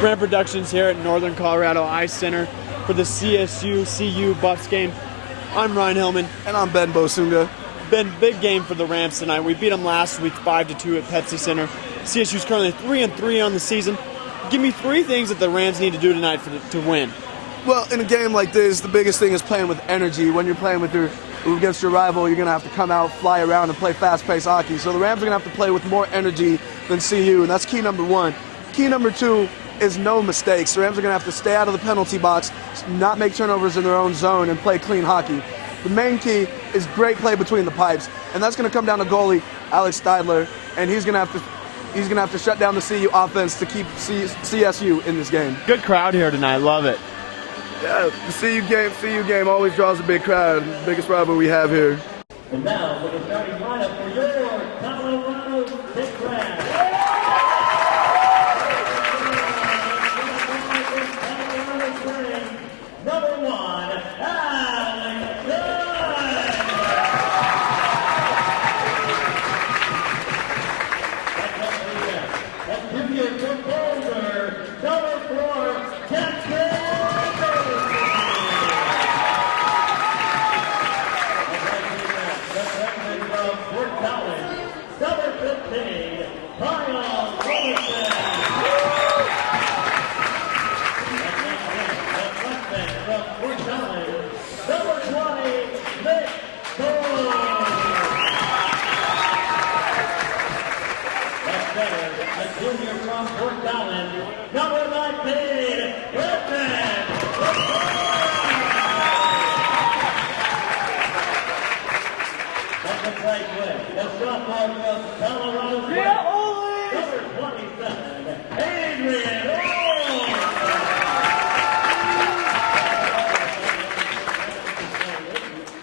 RAMProductions here at Northern Colorado Ice Center for the CSU-CU Buffs game. I'm Ryan Hillman. And I'm Ben Bosunga. Ben, big game for the Rams tonight. We beat them last week 5-2 at Peterson Center. CSU's currently 3-3 on the season. Give me three things that the Rams need to do tonight to win. Well, in a game like this, the biggest thing is playing with energy. When you're playing against your rival, you're going to have to come out, fly around, and play fast-paced hockey. So the Rams are going to have to play with more energy than CU, and that's key number one. Key number two is no mistakes. The Rams are going to have to stay out of the penalty box, not make turnovers in their own zone, and play clean hockey. The main key is great play between the pipes, and that's going to come down to goalie Alex Steidler, and he's going to have to shut down the CU offense to keep CSU in this game. Good crowd here tonight. Love it. Yeah, the CU game always draws a big crowd. Biggest rival we have here. And now for the starting lineup for your Colorado Big Rams. Number 1, Alex Steidler. And junior composer, number 4, Kelsey. Number 15, junior from Fort Collins, number 19, Hillman. Second place win, the sophomore from Colorado Springs, number 27, Adrian.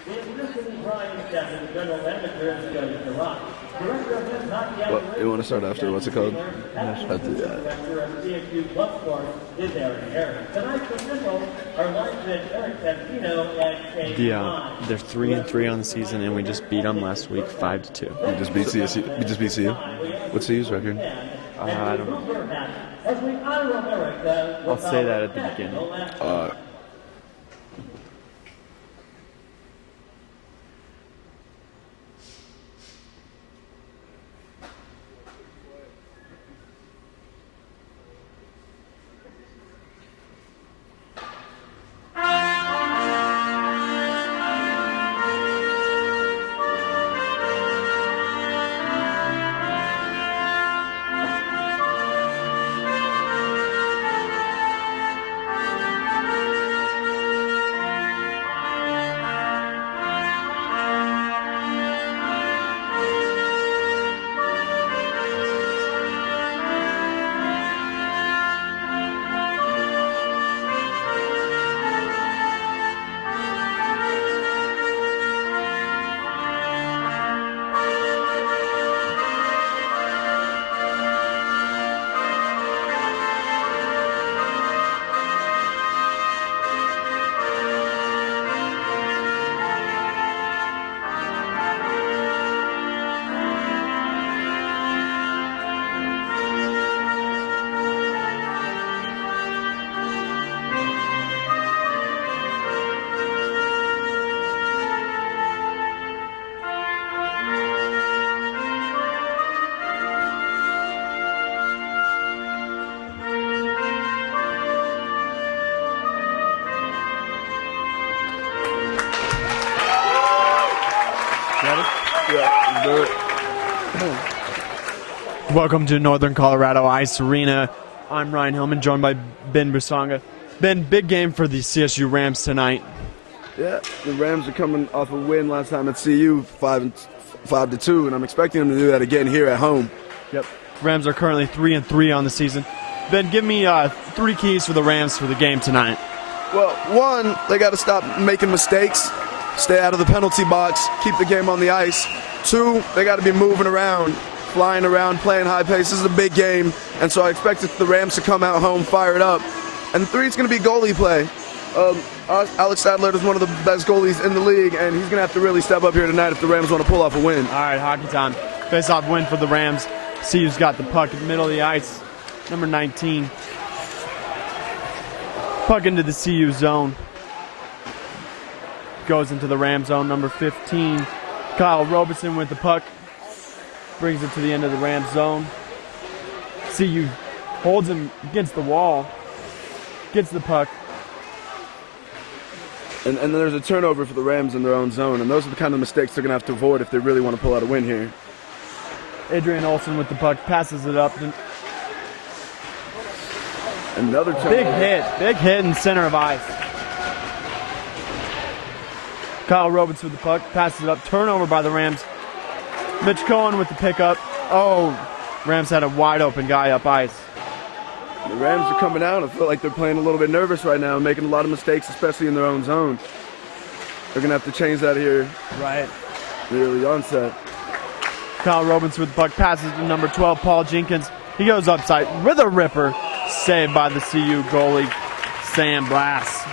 The assistant Brian Stephen, general manager of the Rock. What, you want to start after? What's it called? They're 3-3 on the season, and we just beat them last week 5-2. You just beat CSU. You just beat CU. What's CU's record? I don't know. I'll say that at the beginning. Welcome to Northern Colorado Ice Arena. I'm Ryan Hillman, joined by Ben Bosunga. Ben, big game for the CSU Rams tonight. Yeah, the Rams are coming off a win last time at CU, 5-2, and I'm expecting them to do that again here at home. Yep. Rams are currently 3-3 on the season. Ben, give me three keys for the Rams for the game tonight. Well, one, they got to stop making mistakes, stay out of the penalty box, keep the game on the ice. Two, they got to be moving around, flying around, playing high pace. This is a big game, and so I expect the Rams to come out home fired up. And three, it's going to be goalie play. Alex Steidler is one of the best goalies in the league, and he's going to have to really step up here tonight if the Rams want to pull off a win. All right, hockey time. Face-off win for the Rams. CU's got the puck in the middle of the ice. Number 19, Puck into the CU zone. Goes into the Ram zone, number 15. Kyle Robertson with the puck. Brings it to the end of the Ram zone. CU holds him against the wall. Gets the puck. And then there's a turnover for the Rams in their own zone, and those are the kind of mistakes they're going to have to avoid if they really want to pull out a win here. Adrian Olsen with the puck, passes it up. Another turnover. Big hit in center of ice. Kyle Robertson with the puck, passes it up, turnover by the Rams. Mitch Cohen with the pickup. Oh, Rams had a wide open guy up ice. The Rams are coming out. I feel like they're playing a little bit nervous right now, making a lot of mistakes, especially in their own zone. They're going to have to change that here. Right. The early onset. Kyle Robertson with the puck, passes to number 12, Paul Jenkins. He goes upside with a ripper. Saved by the CU goalie, Sam Blass.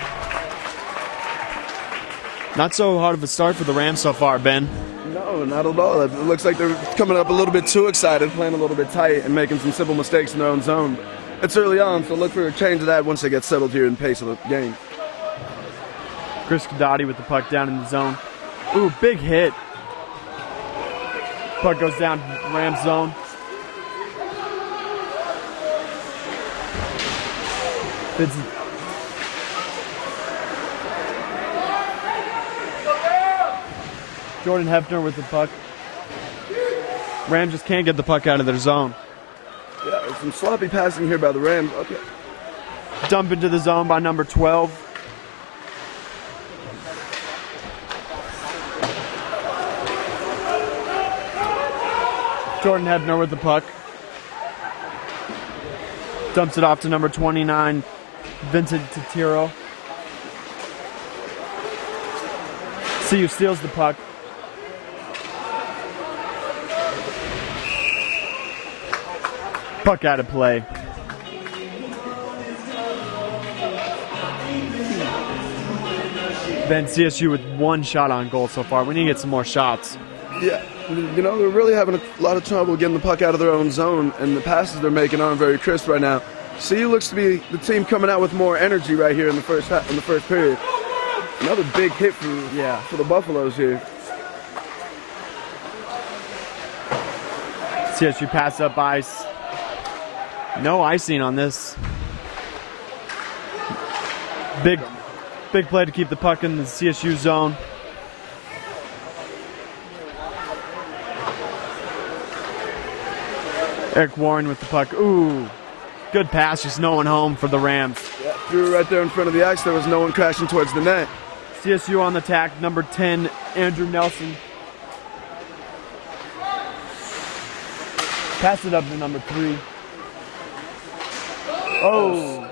Not so hard of a start for the Rams so far, Ben. No, not at all. It looks like they're coming up a little bit too excited, playing a little bit tight, and making some simple mistakes in their own zone. It's early on, so look for a change of that once they get settled here in the pace of the game. Chris Cadati with the puck down in the zone. Ooh, big hit. Puck goes down Rams zone. Vincent. Jordan Hefner with the puck. Rams just can't get the puck out of their zone. Yeah, there's some sloppy passing here by the Rams. Okay. Dump into the zone by number 12. Jordan Hebner with the puck. Dumps it off to number 29, Vincent Titiro. CU steals the puck. Puck out of play. Then CSU with one shot on goal so far. We need to get some more shots. Yeah, you know, they're really having a lot of trouble getting the puck out of their own zone, and the passes they're making aren't very crisp right now. CU looks to be the team coming out with more energy right here in the first period. Another big hit for the Buffaloes here. CSU pass up ice. No icing on this. Big play to keep the puck in the CSU zone. Eric Warren with the puck. Ooh, good pass, just no one home for the Rams. Yeah, threw it right there in front of the ice. There was no one crashing towards the net. CSU on the attack, number 10, Andrew Nelson. Pass it up to number 3. Oh.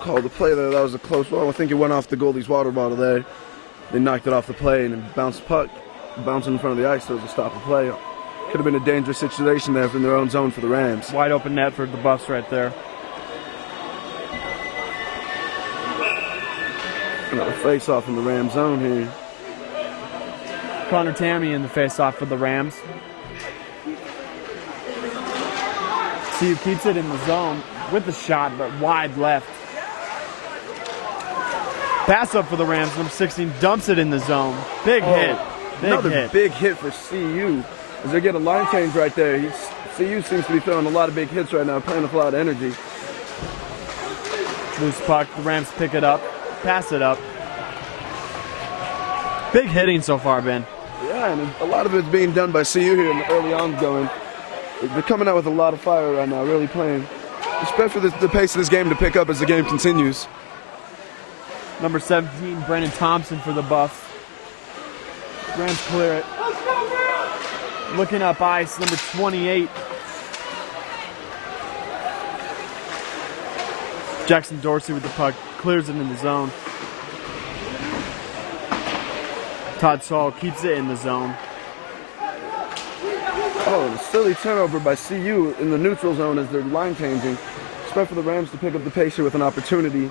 Called the play there. That was a close one. I think it went off the goalie's water bottle there. They knocked it off the play and it bounced the puck. Bouncing in front of the ice, so it was a stop of play. Could have been a dangerous situation there from their own zone for the Rams. Wide open net for the Buffs right there. Another face-off in the Ram zone here. Connor Tammy in the face-off for the Rams. CU keeps it in the zone with the shot, but wide left. Pass up for the Rams. Number 16 dumps it in the zone. Big hit. Another big hit for CU. As they get a line change right there. CU seems to be throwing a lot of big hits right now, playing with a lot of energy. Loose puck. The Rams pick it up. Pass it up. Big hitting so far, Ben. Yeah, and a lot of it's being done by CU here in the early on going. They're coming out with a lot of fire right now, really playing. Expect for the pace of this game to pick up as the game continues. Number 17, Brandon Thompson for the Buffs. Rams clear it. Looking up ice, number 28. Jackson Dorsey with the puck. Clears it in the zone. Todd Saul keeps it in the zone. Oh, and a silly turnover by CU in the neutral zone as they're line changing. Expect for the Rams to pick up the pace here with an opportunity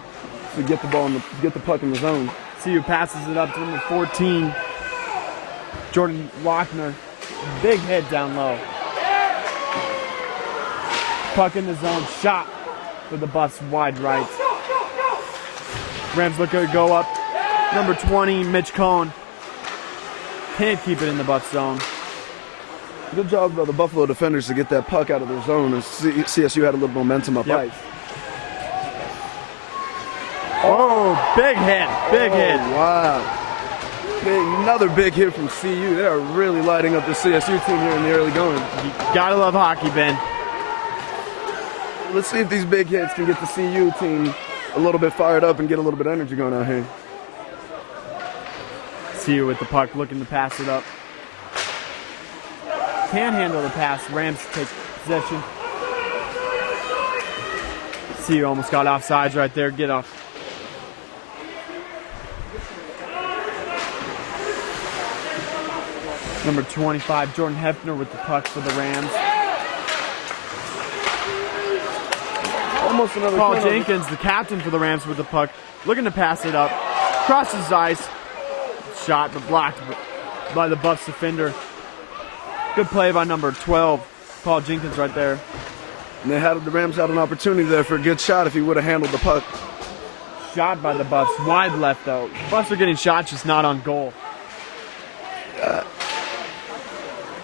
to get the ball get the puck in the zone. CU passes it up to number 14, Jordan Lochner. Big hit down low. Puck in the zone, shot. for the Buffs wide right. Rams look to go up. Number 20, Mitch Cohn. Can't keep it in the Buff zone. Good job by the Buffalo defenders to get that puck out of their zone as CSU had a little momentum up ice. Oh, big hit, big hit. Wow. Another big hit from CU. They are really lighting up the CSU team here in the early going. You gotta love hockey, Ben. Let's see if these big hits can get the CU team a little bit fired up and get a little bit of energy going out here. CU with the puck, looking to pass it up. Can't handle the pass. Rams take possession. CU almost got offsides right there. Get off. Number 25, Jordan Hefner with the puck for the Rams. Almost another Paul turnover. Jenkins, the captain for the Rams with the puck, looking to pass it up. Crosses ice. Shot, but blocked by the Buffs defender. Good play by number 12, Paul Jenkins right there. And the Rams had an opportunity there for a good shot if he would have handled the puck. Shot by the Buffs, wide left though. Buffs are getting shots, just not on goal.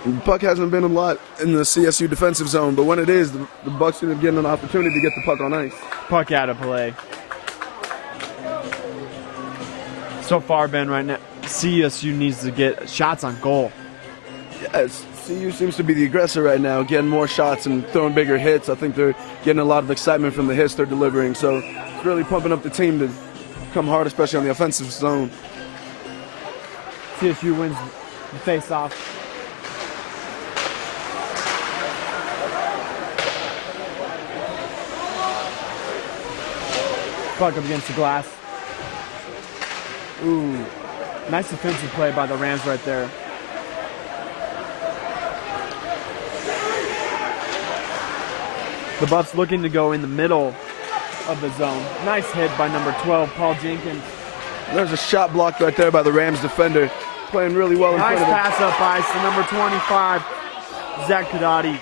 The puck hasn't been a lot in the CSU defensive zone, but when it is, the Bucks end up getting an opportunity to get the puck on ice. Puck out of play. So far, Ben, right now, CSU needs to get shots on goal. Yes, CU seems to be the aggressor right now, getting more shots and throwing bigger hits. I think they're getting a lot of excitement from the hits they're delivering, so it's really pumping up the team to come hard, especially on the offensive zone. CSU wins the face-off. Puck up against the glass. Ooh, nice defensive play by the Rams right there. The Buffs looking to go in the middle of the zone. Nice hit by number 12, Paul Jenkins. There's a shot blocked right there by the Rams defender, playing really well in Nice front of pass up ice to number 25, Zach Kadati.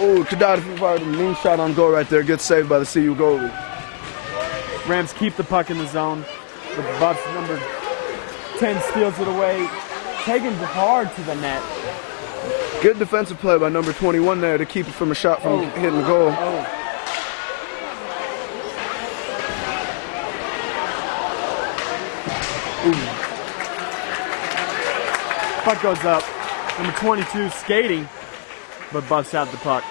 Oh, Kadati fired a mean shot on goal right there. Good save by the CU goalie. Rams keep the puck in the zone. The Buffs, number 10, steals it away, taking it hard to the net. Good defensive play by number 21 there to keep it from a shot from hitting the goal. Oh. Puck goes up. Number 22 skating, but buffs out the puck.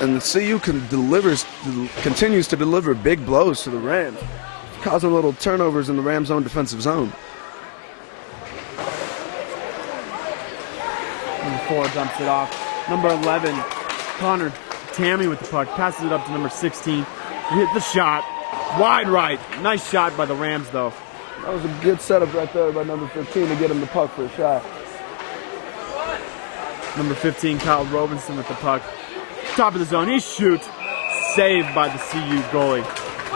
And the CU continues to deliver big blows to the Rams, causing little turnovers in the Rams' own defensive zone. Number 4 dumps it off. Number 11, Connor Tammy with the puck, passes it up to number 16. Hit the shot, wide right. Nice shot by the Rams, though. That was a good setup right there by number 15 to get him the puck for a shot. Number 15, Kyle Robinson with the puck. Top of the zone, he shoots. Saved by the CU goalie.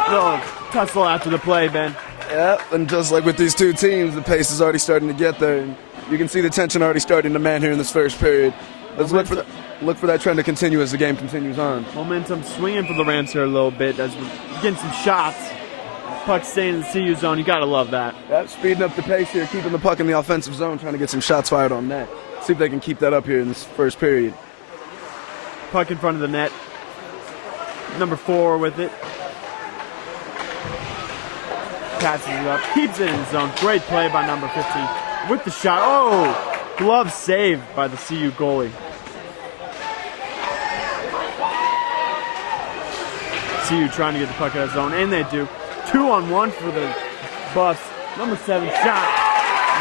Little tussle after the play, Ben. Yeah, and just like with these two teams, the pace is already starting to get there. And you can see the tension already starting to man here in this first period. Let's look for that trend to continue as the game continues on. Momentum swinging for the Rams here a little bit as we're getting some shots. Puck staying in the CU zone, you gotta love that. Yeah, speeding up the pace here, keeping the puck in the offensive zone, trying to get some shots fired on net. See if they can keep that up here in this first period. Puck in front of the net. Number 4 with it. Passes it up, keeps it in the zone. Great play by number 15 with the shot. Oh, glove saved by the CU goalie. CU trying to get the puck out of the zone, and they do. 2-on-1 for the Buffs. Number 7 shot.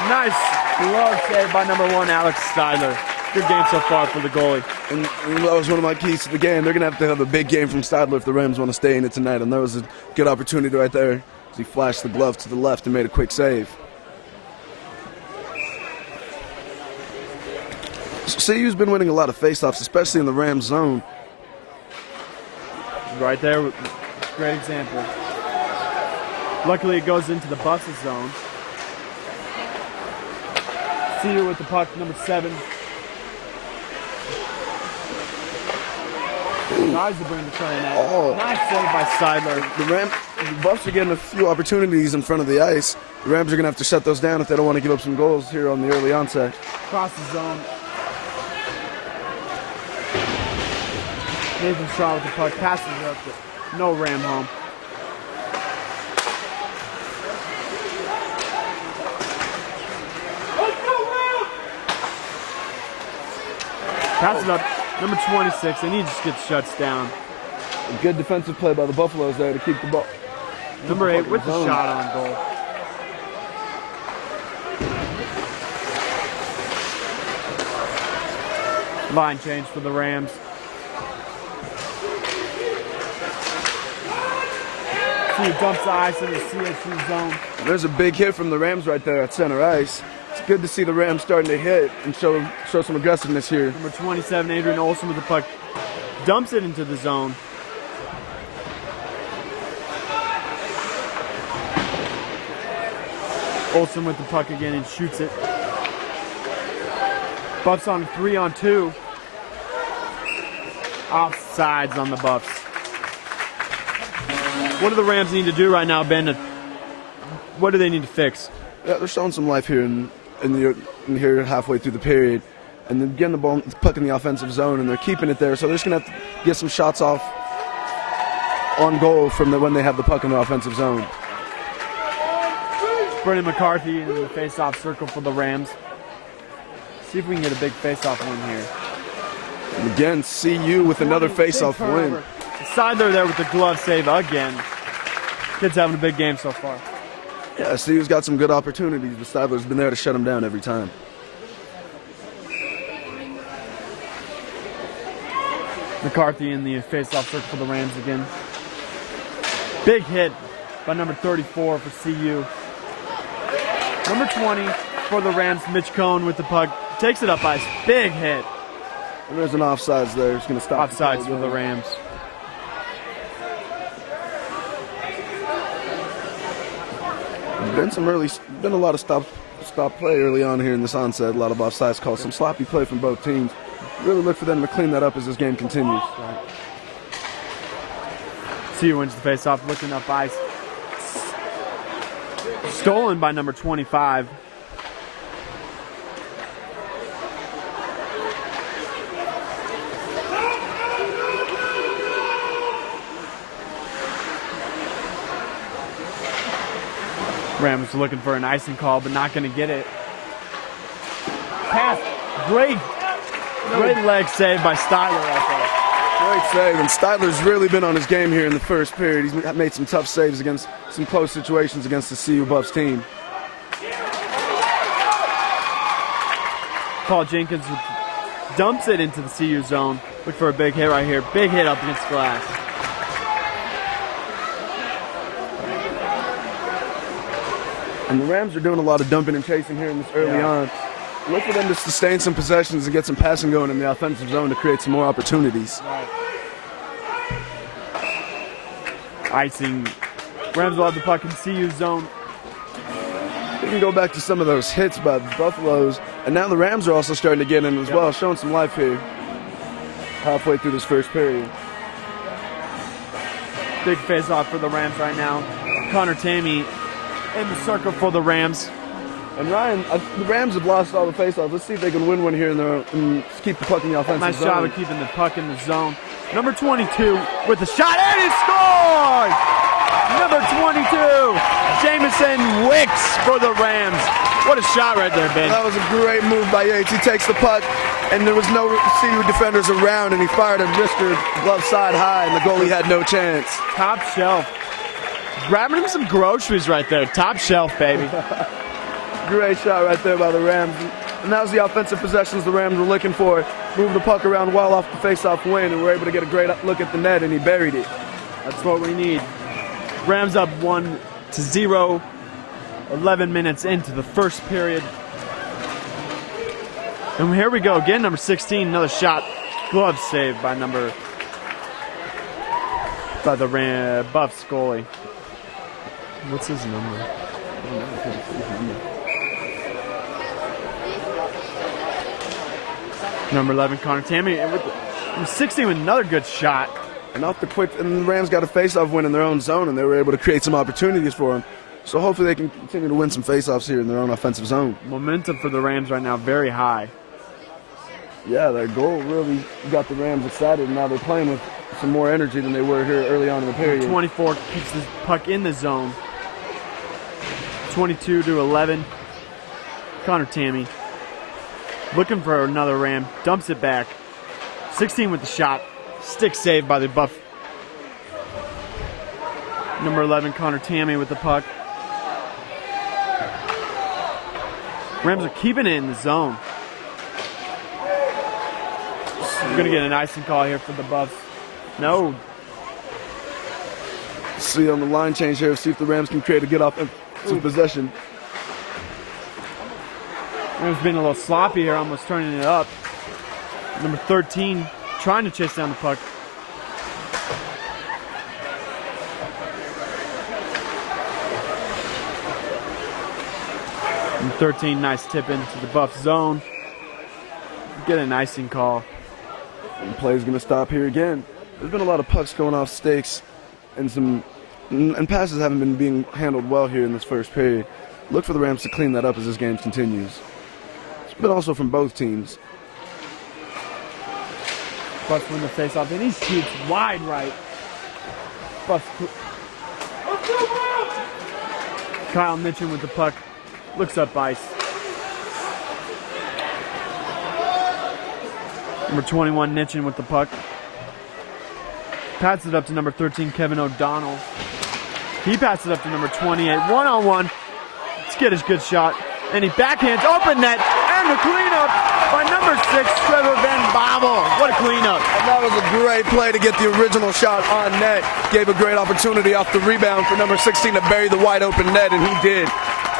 Nice glove save by number 1, Alex Steiler. Good game so far for the goalie. And that was one of my keys to the game. They're going to have a big game from Stadler if the Rams want to stay in it tonight. And that was a good opportunity right there as he flashed the glove to the left and made a quick save. So CU's been winning a lot of faceoffs, especially in the Rams zone. Right there, great example. Luckily, it goes into the Buffs' zone. CU with the puck, number 7. Tries to bring the try in. Oh. Nice save by Seidler. The Buffs are getting a few opportunities in front of the ice. The Rams are going to have to shut those down if they don't want to give up some goals here on the early onset. Cross the zone. Nathan Shaw with the puck, passes it up, but no Ram home. Pass it up, number 26, and he just gets shuts down. A good defensive play by the Buffaloes there to keep the ball. Number 8 with the shot on goal. Line change for the Rams. CU dumps the ice in the CSU zone. There's a big hit from the Rams right there at center ice. It's good to see the Rams starting to hit and show some aggressiveness here. Number 27, Adrian Olsen with the puck. Dumps it into the zone. Olsen with the puck again and shoots it. Buffs on 3-on-2. Offsides on the Buffs. What do the Rams need to do right now, Ben? What do they need to fix? Yeah, they're showing some life here in here halfway through the period. And they're getting the puck in the offensive zone, and they're keeping it there. So they're just going to have to get some shots off on goal from when they have the puck in the offensive zone. Brendan McCarthy in the face-off circle for the Rams. See if we can get a big face-off win here. And again, CU with another face-off win. Seidler there with the glove save again. Kid's having a big game so far. Yeah, CU's got some good opportunities, but Seidler's been there to shut him down every time. McCarthy in the face-off circle for the Rams again. Big hit by number 34 for CU. Number 20 for the Rams, Mitch Cohn with the puck. Takes it up ice. Big hit. And there's an offsides there. It's going to stop. Offsides for the Rams. Been a lot of stop play early on here in this onset. A lot of offsides calls. Some sloppy play from both teams. Really look for them to clean that up as this game continues. CU wins the face-off, looking up ice. Stolen by number 25. Rams looking for an icing call, but not going to get it. Pass. Great leg save by Styler right there. Great save, and Styler's really been on his game here in the first period. He's made some tough saves against some close situations against the CU Buffs team. Paul Jenkins dumps it into the CU zone. Look for a big hit right here. Big hit up against glass. And the Rams are doing a lot of dumping and chasing here in this early on. Look for them to sustain some possessions and get some passing going in the offensive zone to create some more opportunities. Right. Icing. Rams will have the puck in CU zone. We can go back to some of those hits by the Buffaloes. And now the Rams are also starting to get in as well, showing some life here halfway through this first period. Big face-off for the Rams right now. Connor Tammy in the circle for the Rams. And Ryan, the Rams have lost all the face-offs. Let's see if they can win one here and keep the puck in the offensive Nice zone. job of keeping the puck in the zone. Number 22 with the shot, and he scores! Number 22, Jamison Wicks for the Rams. What a shot right there, Ben. That was a great move by Yates. He takes the puck, and there was no CU defenders around, and he fired a wrister glove side high, and the goalie had no chance. Top shelf. Grabbing him some groceries right there. Top shelf, baby. Great shot right there by the Rams. And that was the offensive possessions the Rams were looking for. Move the puck around well off the face-off win, and we're able to get a great look at the net, and he buried it. That's what we need. Rams up 1-0. 11 minutes into the first period. And here we go again, number 16, another shot. Glove save by the Buffs goalie. What's his number? Number 11, Connor Tammy, with 16 with another good shot. And off the quick, and the Rams got a face-off win in their own zone, and they were able to create some opportunities for them. So hopefully they can continue to win some face-offs here in their own offensive zone. Momentum for the Rams right now very high. Yeah, their goal really got the Rams excited, and now they're playing with some more energy than they were here early on in the period. 24 keeps the puck in the zone. 22-11. Connor Tammy looking for another Ram, dumps it back. 16 with the shot. Stick saved by the Buff. Number 11, Connor Tammy with the puck. Rams are keeping it in the zone. We're going to get an icing call here for the Buffs. No. See on the line change here, see if the Rams can create a good offensive possession. Rams been a little sloppy here, almost turning it up. Number 13 trying to chase down the puck. Number 13, nice tip into the Buff zone. Get an icing call. And the play's going to stop here again. There's been a lot of pucks going off stakes, and passes haven't been being handled well here in this first period. Look for the Rams to clean that up as this game continues. It's been also from both teams. Buffs win the face-off, and he shoots wide right. Buffs. Kyle Mitchell with the puck. Looks up ice. Number 21, Nitchin with the puck. Passes it up to number 13, Kevin O'Donnell. He passes it up to number 28. One-on-one. Let's get his good shot. And he backhands open net. And the cleanup by number 6, Trevor Van Bommel. What a cleanup. And that was a great play to get the original shot on net. Gave a great opportunity off the rebound for number 16 to bury the wide open net, and he did.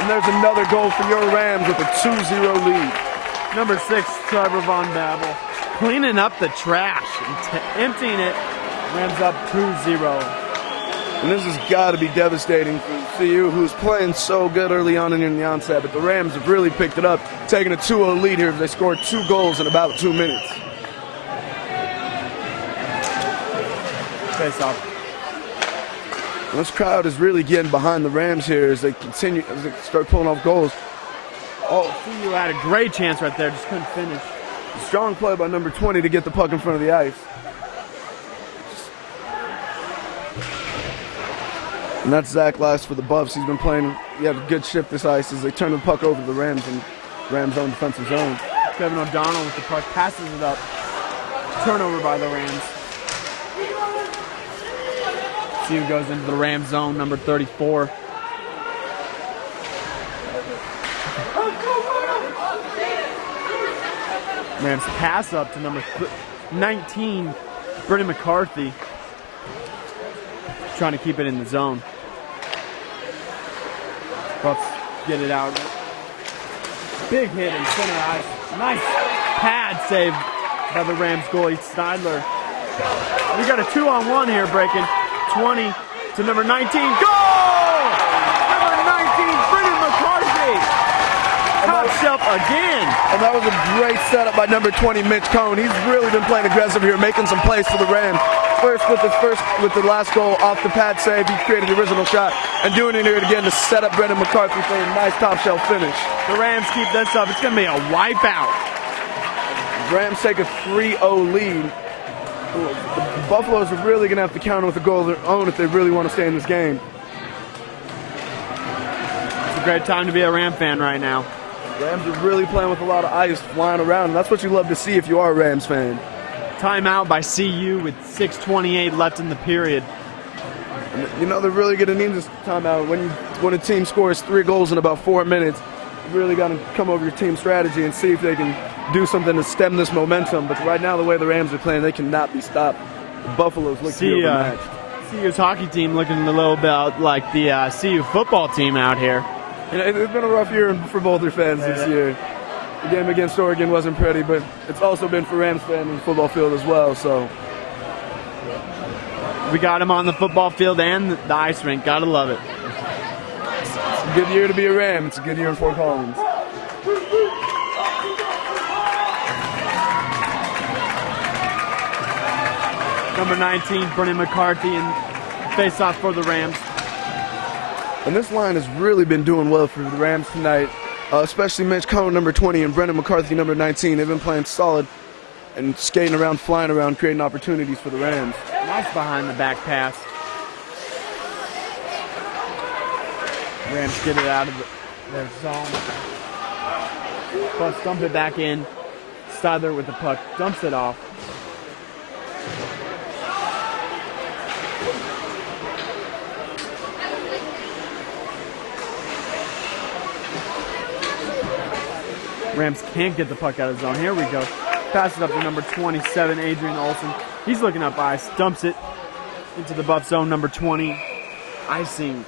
And there's another goal for your Rams with a 2-0 lead. Number 6, Trevor Von Babel. Cleaning up the trash and emptying it. Rams up 2-0. And this has got to be devastating for CU, who's playing so good early on in the onset. But the Rams have really picked it up, taking a 2-0 lead here. They scored 2 goals in about 2 minutes. Face off. And this crowd is really getting behind the Rams here as they start pulling off goals. Oh, CU had a great chance right there, just couldn't finish. Strong play by number 20 to get the puck in front of the ice. And that's Zach Last for the Buffs. He's been playing, he had a good shift this ice as they turn the puck over to the Rams in Rams' own defensive zone. Kevin O'Donnell with the puck, passes it up. Turnover by the Rams. CU goes into the Rams zone, number 34. Rams pass up to number 19, Brendan McCarthy. Trying to keep it in the zone. Buffs get it out. Big hit in center ice. Nice pad save by the Rams goalie, Stidler. We got a 2-on-1 here breaking. 20 to number 19. Goal! Number 19, Brendan McCarthy. Top shelf again. And that was a great setup by number 20, Mitch Cohn. He's really been playing aggressive here, making some plays for the Rams. First with the last goal off the pad save, he created the original shot, and doing it here again to set up Brendan McCarthy for a nice top shelf finish. The Rams keep this up. It's going to be a wipeout. The Rams take a 3-0 lead. The Buffaloes are really going to have to counter with a goal of their own if they really want to stay in this game. It's a great time to be a Ram fan right now. Rams are really playing with a lot of ice flying around, and that's what you love to see if you are a Rams fan. Timeout by CU with 6:28 left in the period. You know, they're really going to need this timeout. When a team scores 3 goals in about 4 minutes, you really got to come over your team strategy and see if they can do something to stem this momentum. But right now, the way the Rams are playing, they cannot be stopped. The Buffaloes look to be overmatched. CU's hockey team looking a little bit like the CU football team out here. You know, it's been a rough year for both their fans this year. The game against Oregon wasn't pretty, but it's also been for Rams fans on the football field as well. So we got them on the football field and the ice rink. Gotta love it. It's a good year to be a Ram. It's a good year in Fort Collins. Number 19, Brennan McCarthy, and face-off for the Rams. And this line has really been doing well for the Rams tonight, especially Mitch Cohen, number 20, and Brennan McCarthy, number 19. They've been playing solid and skating around, flying around, creating opportunities for the Rams. Nice behind-the-back pass. Rams get it out of their zone. Plus dump it back in. Steidler with the puck, dumps it off. Rams can't get the puck out of the zone. Here we go. Pass it up to number 27, Adrian Olson. He's looking up ice, dumps it into the buff zone, number 20. Icing.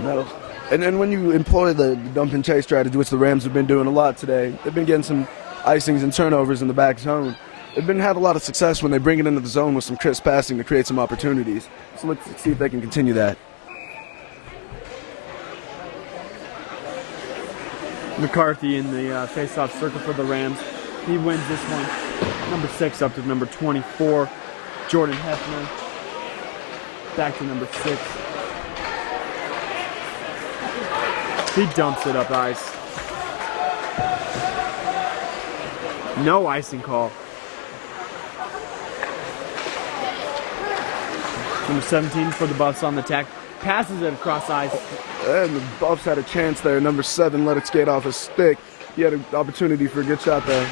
No. And then when you employ the dump and chase strategy, which the Rams have been doing a lot today, they've been getting some icings and turnovers in the back zone. They've had a lot of success when they bring it into the zone with some crisp passing to create some opportunities. So let's see if they can continue that. McCarthy in the face-off circle for the Rams. He wins this one. Number 6 up to number 24, Jordan Hefner. Back to number 6. He dumps it up ice. No icing call. Number 17 for the Buffs on the attack. Passes it across ice. And the Buffs had a chance there. Number 7 let it skate off his stick. He had an opportunity for a good shot there.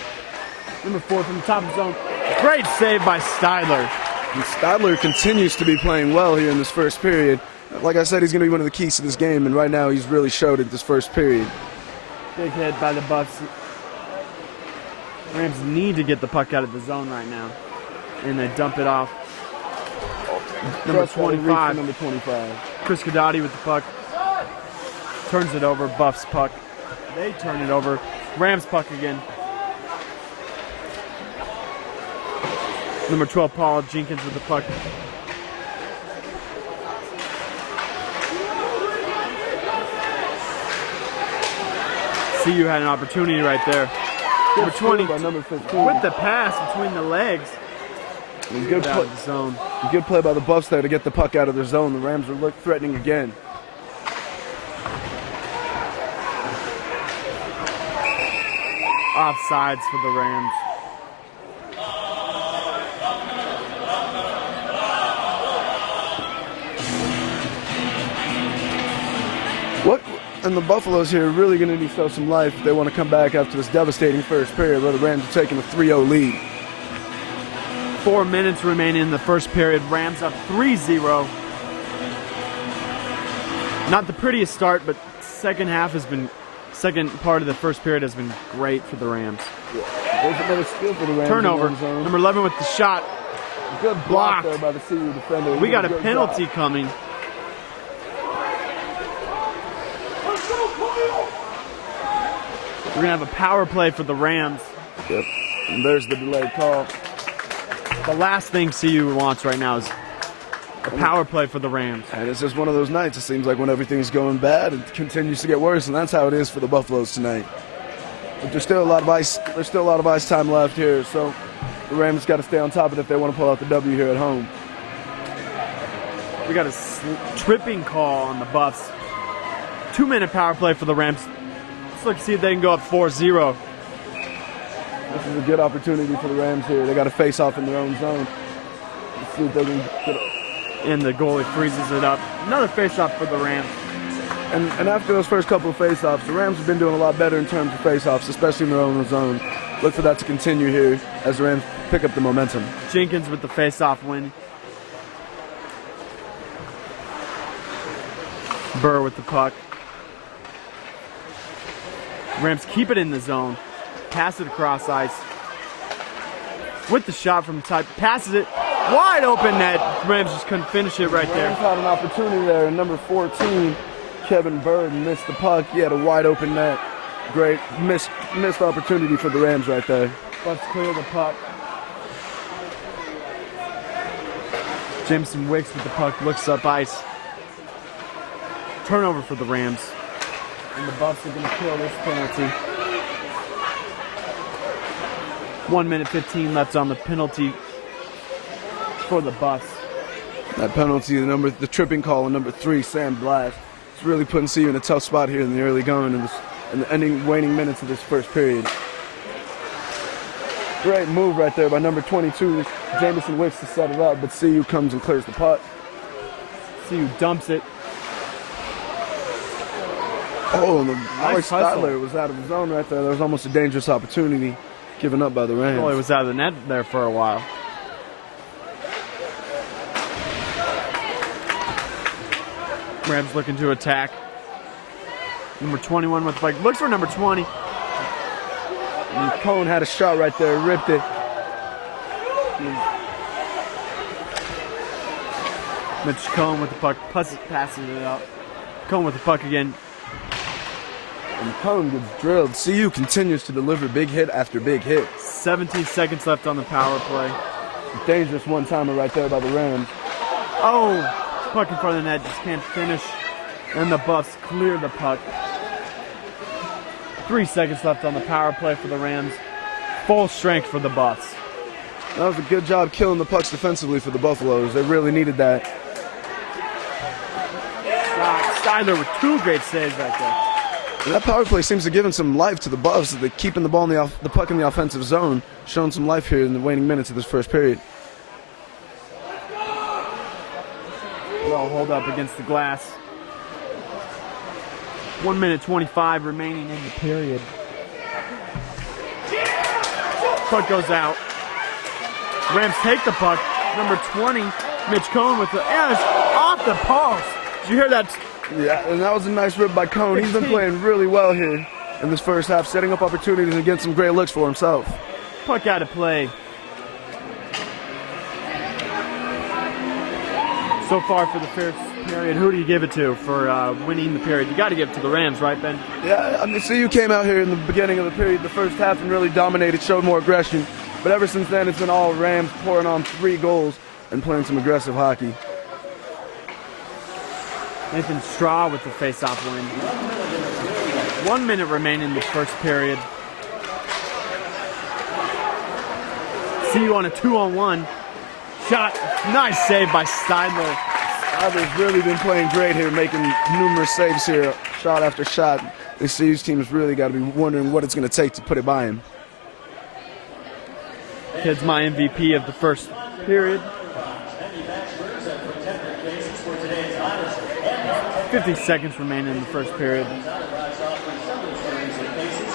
Number 4 from the top of the zone. Great save by Steidler. And Steidler continues to be playing well here in this first period. Like I said, he's going to be one of the keys to this game, and right now he's really showed it this first period. Big hit by the Buffs. Rams need to get the puck out of the zone right now. And they dump it off. Number 25. Number 25. Chris Cadati with the puck. Turns it over. Buffs puck. They turn it over. Rams puck again. Number 12, Paul Jenkins with the puck. CU had an opportunity right there. Number 20 by number 15. with the pass between the legs. Good Out play. of the zone. Good play by the Buffs there to get the puck out of their zone. The Rams are threatening again. Offsides for the Rams. What? And the Buffaloes here are really going to need to show some life if they want to come back after this devastating first period where the Rams are taking a 3-0 lead. 4 minutes remaining in the first period. Rams up 3-0. Not the prettiest start, but second part of the first period has been great for the Rams. Yeah. There's another steal for the Rams. Turnover. Number 11 with the shot. Good block Blocked. there by the CU defender. We got a Good penalty job. coming. We're going to have a power play for the Rams. Yep. And there's the delayed call. The last thing CU wants right now is a power play for the Rams. And it's just one of those nights. It seems like when everything's going bad, it continues to get worse, and that's how it is for the Buffaloes tonight. But there's still a lot of ice. There's still a lot of ice time left here, so the Rams got to stay on top of it if they want to pull out the W here at home. We got a tripping call on the Buffs. 2-minute power play for the Rams. Let's look to see if they can go up 4-0. This is a good opportunity for the Rams here. They got to face off in their own zone. Let's see if they can get it. And the goalie freezes it up. Another face-off for the Rams. And after those first couple of face-offs, the Rams have been doing a lot better in terms of face-offs, especially in their own zone. Look for that to continue here as the Rams pick up the momentum. Jenkins with the face-off win. Burr with the puck. Rams keep it in the zone. Pass it across ice. With the shot from the side. Passes it. Wide open net. Rams just couldn't finish it right there. Rams had an opportunity there. And number 14, Kevin Bird, missed the puck. He had a wide open net. Great. Missed opportunity for the Rams right there. Let's clear the puck. Jameson Wicks with the puck. Looks up ice. Turnover for the Rams. And the Buffs are going to kill this penalty. 1 minute 15 left on the penalty for the Buffs. That penalty, the tripping call on number 3, Sam Blast. It's really putting CU in a tough spot here in the early going in the waning minutes of this first period. Great move right there by number 22, Jamison Wicks, to set it up, but CU comes and clears the puck. CU dumps it. Oh, and Nice Alex hustle. Stadler was out of the zone right there. That was almost a dangerous opportunity given up by the Rams. Goalie was out of the net there for a while. Rams looking to attack. Number 21 with the puck. Looks for number 20. And Cohen had a shot right there, ripped it. Mitch Cohen with the puck, passes it out. Cohen with the puck again. And Cohen gets drilled. CU continues to deliver big hit after big hit. 17 seconds left on the power play. Dangerous one-timer right there by the Rams. Oh, puck in front of the net, just can't finish. And the Buffs clear the puck. 3 seconds left on the power play for the Rams. Full strength for the Buffs. That was a good job killing the pucks defensively for the Buffaloes. They really needed that. Steiler with 2 great saves right there. And that power play seems to give some life to the Buffs. They're keeping the ball in the puck in the offensive zone, showing some life here in the waning minutes of this first period. Well, hold up against the glass. 1 minute 25 remaining in the period. Puck goes out. Rams take the puck. Number 20, Mitch Cohen with the edge off the post. Did you hear that? Yeah, and that was a nice rip by Cohen. He's been playing really well here in this first half, setting up opportunities and getting some great looks for himself. Puck out of play. So far for the first period, who do you give it to for winning the period? You got to give it to the Rams, right, Ben? Yeah, I mean, CU came out here in the beginning of the period, the first half, and really dominated, showed more aggression. But ever since then, it's been all Rams pouring on 3 goals and playing some aggressive hockey. Nathan Straw with the face-off win. 1 minute remaining in the first period. CU on a 2-on-1. Shot, nice save by Steinler. Steiler's really been playing great here, making numerous saves here, shot after shot. This CU's team has really got to be wondering what it's going to take to put it by him. Kid's my MVP of the first period. 50 seconds remaining in the first period.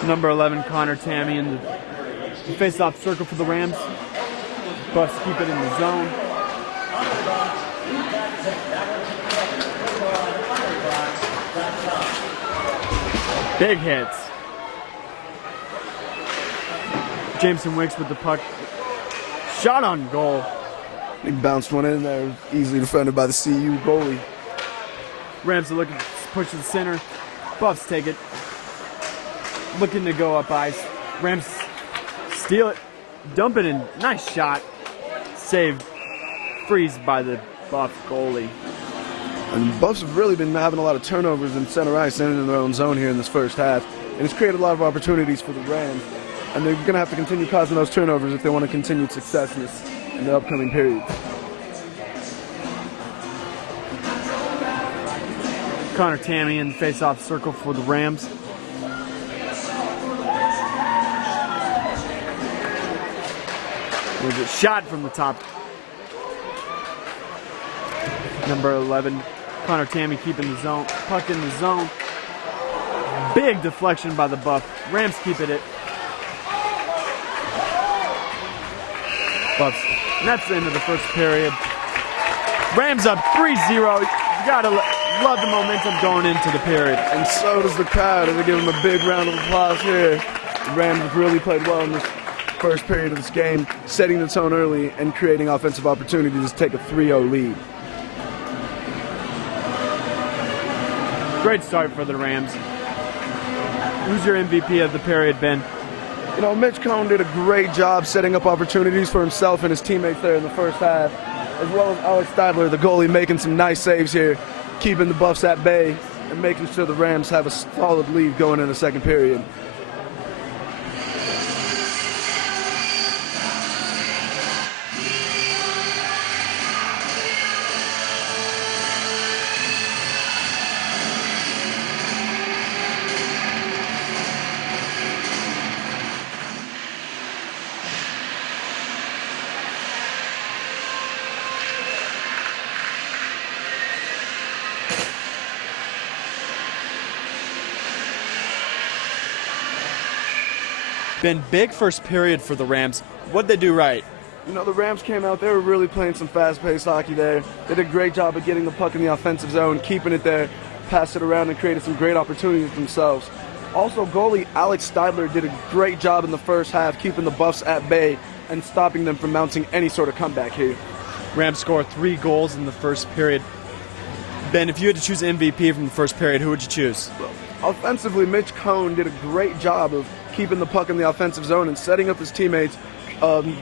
Number 11, Connor Tammy in the face-off circle for the Rams. Buffs keep it in the zone. Big hits. Jameson Wicks with the puck. Shot on goal. He bounced one in there, easily defended by the CU goalie. Rams are looking to push to the center. Buffs take it. Looking to go up ice. Rams steal it. Dump it in. Nice shot. Saved. Freeze by the Buff goalie. And the Buffs have really been having a lot of turnovers in center ice and in their own zone here in this first half. And it's created a lot of opportunities for the Rams. And they're going to have to continue causing those turnovers if they want to continue success in the upcoming periods. Connor Tammy in the face-off circle for the Rams. There's a shot from the top. Number 11, Connor Tammy keeping the zone. Puck in the zone. Big deflection by the Buff. Rams keeping it. Buffs. And that's the end of the first period. Rams up 3-0. You gotta love the momentum going into the period. And so does the crowd, and they give them a big round of applause here. The Rams have really played well in this first period of this game, setting the tone early and creating offensive opportunities to take a 3-0 lead. Great start for the Rams. Who's your MVP of the period, Ben? You know, Mitch Cohen did a great job setting up opportunities for himself and his teammates there in the first half, as well as Alex Stadler, the goalie, making some nice saves here, keeping the Buffs at bay and making sure the Rams have a solid lead going in the second period. Been big first period for the Rams. What'd they do right? You know, the Rams came out, they were really playing some fast-paced hockey there. They did a great job of getting the puck in the offensive zone, keeping it there, passed it around, and created some great opportunities themselves. Also, goalie Alex Steidler did a great job in the first half, keeping the Buffs at bay and stopping them from mounting any sort of comeback here. Rams scored 3 goals in the first period. Ben, if you had to choose MVP from the first period, who would you choose? Offensively, Mitch Cohn did a great job of keeping the puck in the offensive zone and setting up his teammates.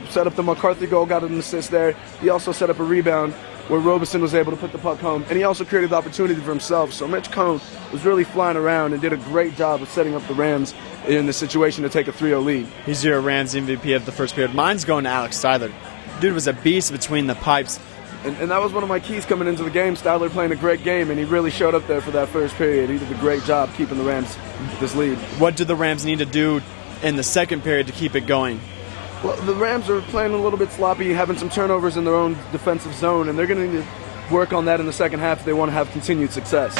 Set up the McCarthy goal, got an assist there. He also set up a rebound where Robeson was able to put the puck home, and he also created the opportunity for himself. So Mitch Cohn was really flying around and did a great job of setting up the Rams in the situation to take a 3-0 lead. He's your Rams MVP of the first period. Mine's going to Alex Steidler. Dude was a beast between the pipes. And that was one of my keys coming into the game. Steidler playing a great game, and he really showed up there for that first period. He did a great job keeping the Rams this lead. What do the Rams need to do in the second period to keep it going? Well, the Rams are playing a little bit sloppy, having some turnovers in their own defensive zone, and they're going to need to work on that in the second half if they want to have continued success.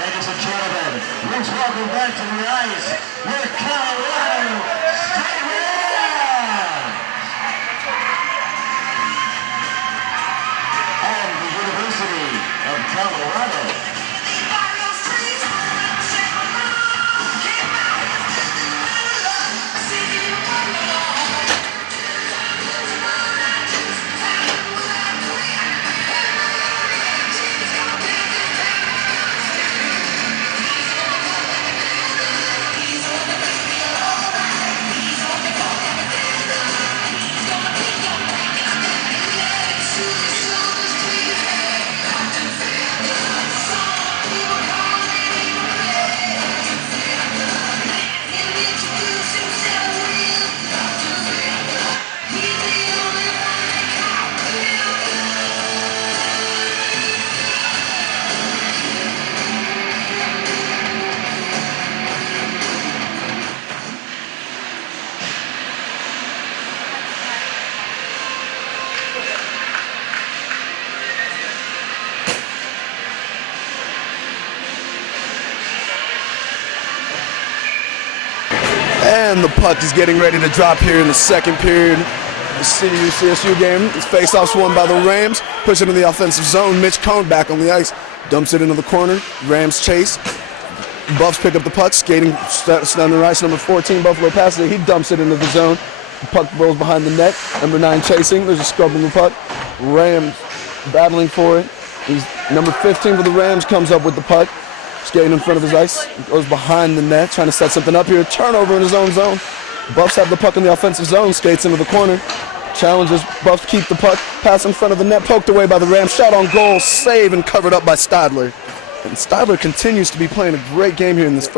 Ladies and gentlemen, please welcome back to the ice with Colorado State Rams and the University of Colorado. And the puck is getting ready to drop here in the second period. The CSU game. It's face-offs won by the Rams. Push it in the offensive zone. Mitch Cohn back on the ice. Dumps it into the corner. Rams chase. Buffs pick up the puck. Skating down the ice. Number 14, Buffalo passes it. He dumps it into the zone. The puck rolls behind the net. Number 9 chasing. There's a scrub on the puck. Rams battling for it. Number 15 for the Rams comes up with the puck. Skating in front of his ice, goes behind the net, trying to set something up here. Turnover in his own zone. Buffs have the puck in the offensive zone, skates into the corner. Challenges, Buffs keep the puck, pass in front of the net, poked away by the Rams. Shot on goal, save, and covered up by Steidler. And Steidler continues to be playing a great game here in this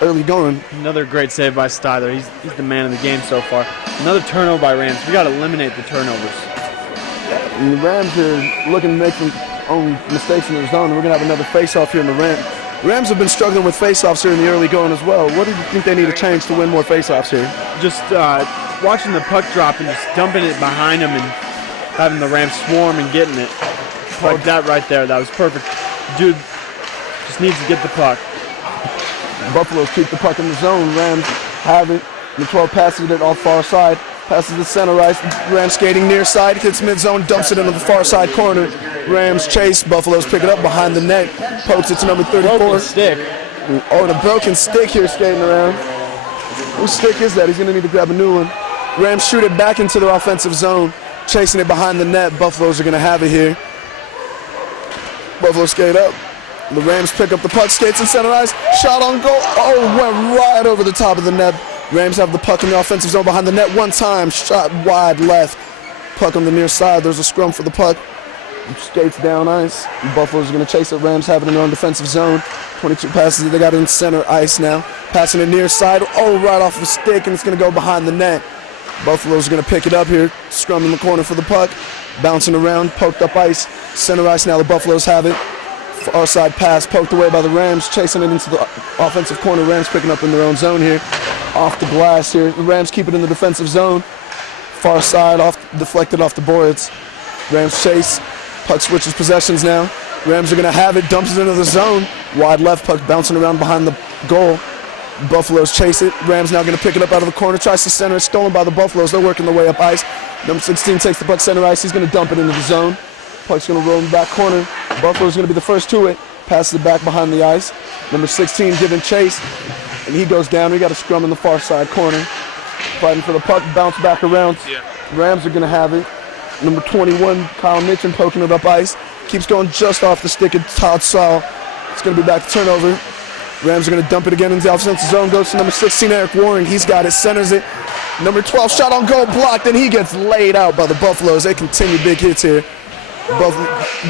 early going. Another great save by Steidler. He's the man of the game so far. Another turnover by Rams. We got to eliminate the turnovers. And the Rams are looking to make some own mistakes in their zone, and we're going to have another face-off here in the Rams. Rams have been struggling with face-offs here in the early going as well. What do you think they need to change to win more face-offs here? Just watching the puck drop and just dumping it behind them and having the Rams swarm and getting it. Like that right there, that was perfect. Dude just needs to get the puck. Buffalo keep the puck in the zone. Rams have it. The 12 passes it off far side. Passes the center ice. Rams skating near side. Hits mid-zone. Dumps it into the far side corner. Rams chase. Buffalo's pick it up behind the net. Pokes it to number 34. Broken stick. Oh, and a broken stick here skating around. Whose stick is that? He's going to need to grab a new one. Rams shoot it back into their offensive zone. Chasing it behind the net. Buffaloes are going to have it here. Buffalo skate up. The Rams pick up the puck. Skates in center ice. Shot on goal. Oh, went right over the top of the net. Rams have the puck in the offensive zone behind the net one time. Shot wide left. Puck on the near side. There's a scrum for the puck. Skates down ice. Buffalo's going to chase it. Rams have it in their own defensive zone. 22 passes. They got it in center ice now. Passing it near side. Oh, right off the stick, and it's going to go behind the net. Buffalo's going to pick it up here. Scrum in the corner for the puck. Bouncing around. Poked up ice. Center ice now. The Buffaloes have it. Far side pass. Poked away by the Rams. Chasing it into the offensive corner. Rams picking up in their own zone here. Off the glass here. The Rams keep it in the defensive zone. Far side, deflected off the boards. Rams chase. Puck switches possessions now. Rams are going to have it. Dumps it into the zone. Wide left, puck bouncing around behind the goal. Buffaloes chase it. Rams now going to pick it up out of the corner. Tries to center it. Stolen by the Buffaloes. They're working their way up ice. Number 16 takes the puck center ice. He's going to dump it into the zone. Puck's going to roll in the back corner. Buffalo's going to be the first to it. Passes it back behind the ice. Number 16 giving chase. And he goes down. We got a scrum in the far side corner. Fighting for the puck. Bounce back around. Rams are going to have it. Number 21, Kyle Mitchell poking it up ice. Keeps going just off the stick of Todd Saul. It's going to be back to turnover. Rams are going to dump it again into the offensive zone. Goes to number 16, Eric Warren. He's got it. Centers it. Number 12, shot on goal, blocked, and he gets laid out by the Buffaloes. They continue big hits here.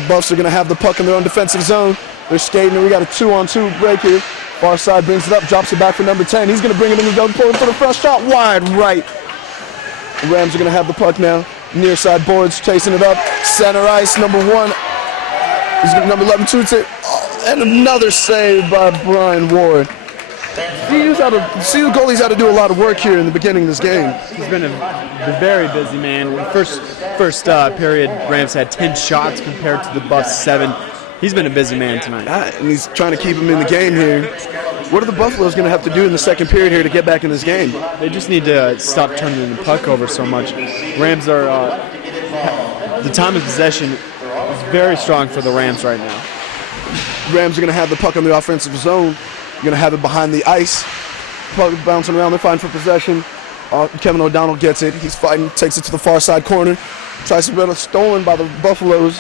Buffs are going to have the puck in their own defensive zone. They're skating, and we got a 2-on-2 break here. Far side brings it up, drops it back for number 10. He's going to bring it in the zone, pulling for the front shot, wide right. The Rams are going to have the puck now. Near side boards, chasing it up. Center ice, number 1. He's going to number 11 shoots it. And another save by Brian Ward. The goalie's had to do a lot of work here in the beginning of this game. He's been a very busy man. First period, Rams had 10 shots compared to the Buffs 7. He's been a busy man tonight. And he's trying to keep him in the game here. What are the Buffaloes going to have to do in the second period here to get back in this game? They just need to stop turning the puck over so much. Rams are, the time of possession is very strong for the Rams right now. Rams are going to have the puck on the offensive zone. Going to have it behind the ice. Puck bouncing around. They're fighting for possession. Kevin O'Donnell gets it. He's fighting. Takes it to the far side corner. Tries to get it stolen by the Buffaloes.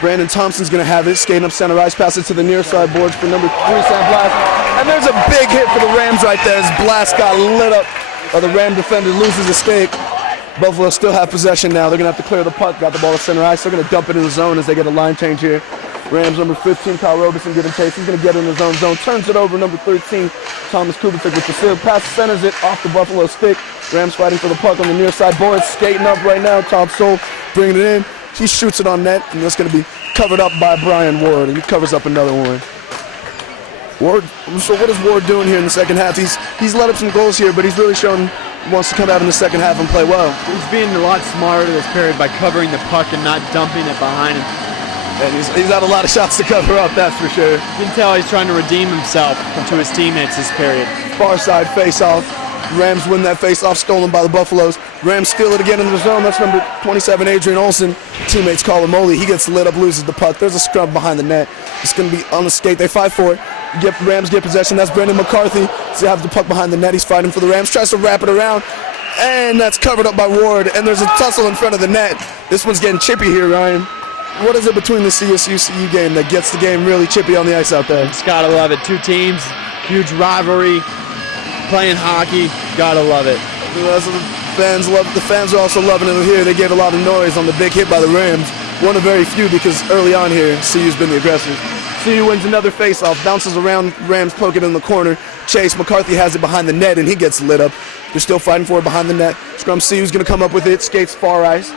Brandon Thompson's going to have it. Skating up center ice. Pass it to the near side boards for number 3, Sam Blast. And there's a big hit for the Rams right there as Blast got lit up by the Ram defender. Loses escape. Buffalo still have possession now. They're going to have to clear the puck. Got the ball at center ice. They're going to dump it in the zone as they get a line change here. Rams number 15, Kyle Roberson getting chase. He's going to get in his own zone. Turns it over, number 13, Thomas Kubicek with the seal. Pass centers it off the Buffalo stick. Rams fighting for the puck on the near side. Boards skating up right now. Todd Soul bringing it in. He shoots it on net, and that's going to be covered up by Brian Ward, and he covers up another one. Ward. So what is Ward doing here in the second half? He's let up some goals here, but he's really shown he wants to come out in the second half and play well. He's being a lot smarter this period by covering the puck and not dumping it behind him. And he's had a lot of shots to cover up, that's for sure. You can tell he's trying to redeem himself to his teammates this period. Far side face-off. Rams win that face-off, stolen by the Buffaloes. Rams steal it again in the zone. That's number 27, Adrian Olsen. Teammates call him Oli. He gets lit up, loses the puck. There's a scrub behind the net. It's going to be on the skate. They fight for it. Rams get possession. That's Brendan McCarthy. So they have the puck behind the net. He's fighting for the Rams. Tries to wrap it around. And that's covered up by Ward. And there's a tussle in front of the net. This one's getting chippy here, Ryan. What is it between the CSU-CU game that gets the game really chippy on the ice out there? Just gotta love it. 2 teams, huge rivalry, playing hockey, gotta love it. The fans are also loving it here. They gave a lot of noise on the big hit by the Rams. One of very few because early on here, CU's been the aggressors. CU wins another face-off, bounces around, Rams poke it in the corner. Chase, McCarthy has it behind the net, and he gets lit up. They're still fighting for it behind the net. Scrum CU's going to come up with it, skates far ice.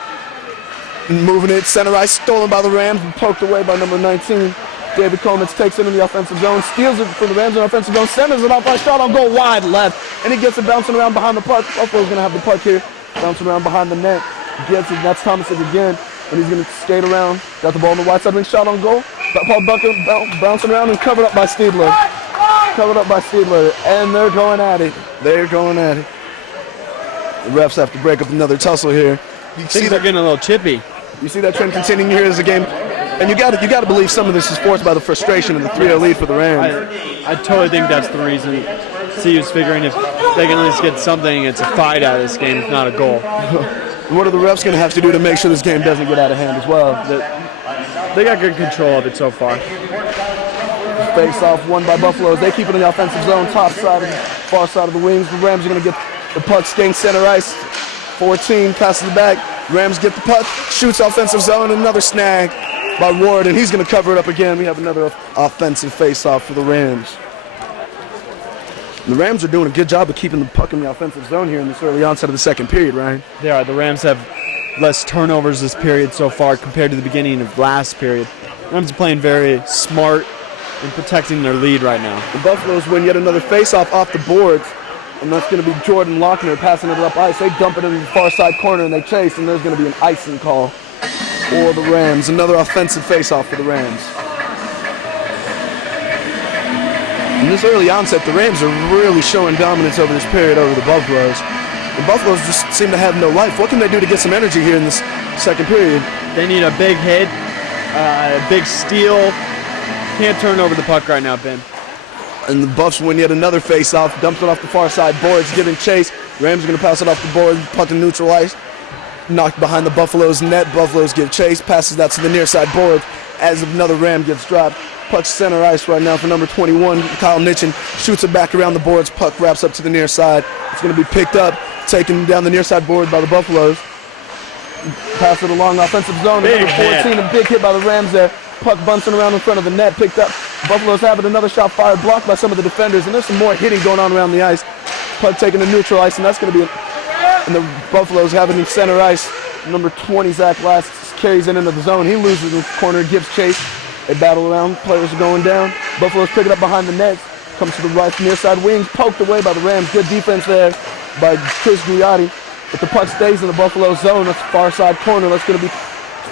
Moving it, center ice, stolen by the Rams, and poked away by number 19. David Comans takes it in the offensive zone, steals it for the Rams in the offensive zone, centers it off by shot on goal wide left, and he gets it bouncing around behind the puck. Buffalo's going to have the puck here, bouncing around behind the net. Gets it, that's Thomas again, and he's going to skate around. Got the ball on the wide side, ring shot on goal. Paul Bucket bouncing around and covered up by Stiedler. And they're going at it. The refs have to break up another tussle here. You see they're getting a little chippy. You see that trend continuing here as the game, and you got to believe some of this is forced by the frustration of the 3-0 lead for the Rams. I totally think that's the reason. CU's figuring if they can at least get something, it's a fight out of this game, if not a goal. What are the refs going to have to do to make sure this game doesn't get out of hand as well? They got good control of it so far. Face-off won by Buffalo. They keep it in the offensive zone, top side and far side of the wings. The Rams are going to get the puck, skating center ice. 14 passes the back. Rams get the puck, shoots offensive zone, another snag by Ward, and he's going to cover it up again. We have another offensive face-off for the Rams. The Rams are doing a good job of keeping the puck in the offensive zone here in this early onset of the second period, Ryan. They are. The Rams have less turnovers this period so far compared to the beginning of last period. The Rams are playing very smart and protecting their lead right now. The Buffaloes win yet another face-off off the boards. And that's going to be Jordan Lochner passing it up ice. They dump it in the far side corner and they chase, and there's going to be an icing call for the Rams. Another offensive face-off for the Rams. this early onset, the Rams are really showing dominance over this period over the Buffaloes. The Buffaloes just seem to have no life. What can they do to get some energy here in this second period? They need a big hit, a big steal. Can't turn over the puck right now, Ben. And the Buffs win yet another face-off, dumps it off the far side boards, giving chase. Rams are going to pass it off the board, puck to neutral ice. Knocked behind the Buffaloes net. Buffaloes give chase, passes that to the near side board as another Ram gets dropped. Puck center ice right now for number 21, Kyle Nitchin. Shoots it back around the boards. Puck wraps up to the near side. It's going to be picked up, taken down the near side board by the Buffaloes. Pass it along offensive zone. Big Number 14, a big hit by the Rams there. Puck bouncing around in front of the net, picked up. Buffaloes have it, another shot fired, blocked by some of the defenders, and there's some more hitting going on around the ice. Puck taken to neutral ice, and that's going to be and the Buffaloes have it in center ice. Number 20, Zach Last, carries it into the zone. He loses the corner, gives chase. They battle around, players are going down. Buffaloes pick it up behind the net. Comes to the right near side wing, poked away by the Rams. Good defense there by Chris Gugliotti. But the puck stays in the Buffalo zone. That's the far side corner. That's going to be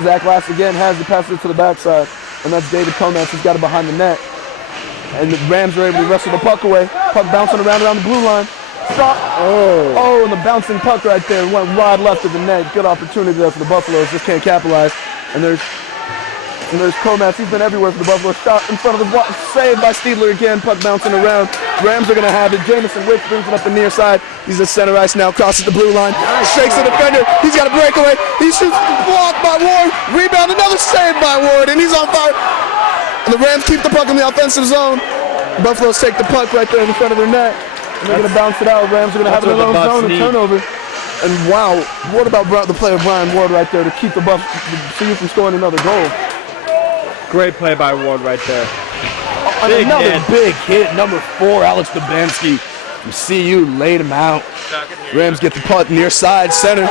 Zach Last again, has the pass it to the backside. And that's David Comax who's got it behind the net. And the Rams are able to wrestle the puck away. Puck bouncing around the blue line. Shot. Oh, and the bouncing puck right there went wide left of the net. Good opportunity there for the Buffaloes. Just can't capitalize. And there's Comax. He's been everywhere for the Buffalo. Shot in front of the block. Saved by Steedler again. Puck bouncing around. Rams are going to have it. Jamison Wicks brings it up the near side. He's at center ice now. Crosses the blue line. Shakes the defender. He's got a breakaway. He shoots. Blocked by Ward. Rebound. Another save by Ward. And he's on fire. And the Rams keep the puck in the offensive zone. The Buffaloes take the puck right there in front of their net. And they're going to bounce it out. Rams are going to have it in their own zone and turnover. And wow, what about the player Brian Ward right there to keep the CU from scoring another goal? Great play by Ward right there. Big another big hit. Number 4, Alex Dubinsky from CU laid him out. Rams get the puck near side center.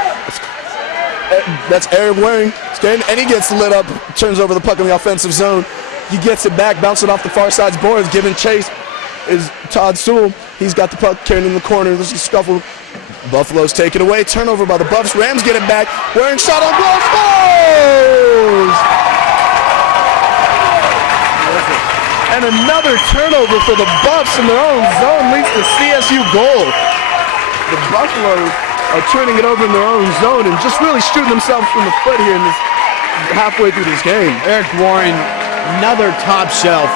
That's Eric Waring. And he gets lit up, turns over the puck in the offensive zone. He gets it back, bouncing off the far side's boards, giving chase is Todd Sewell. He's got the puck carried in the corner. This is a scuffle. Buffaloes take it away. Turnover by the Buffs. Rams get it back. Waring shot on goal. Scores! And another turnover for the Buffs in their own zone leads to CSU goal. The Buffaloes are turning it over in their own zone and just really shooting themselves from the foot here in this halfway through this game. Eric Warren, another top shelf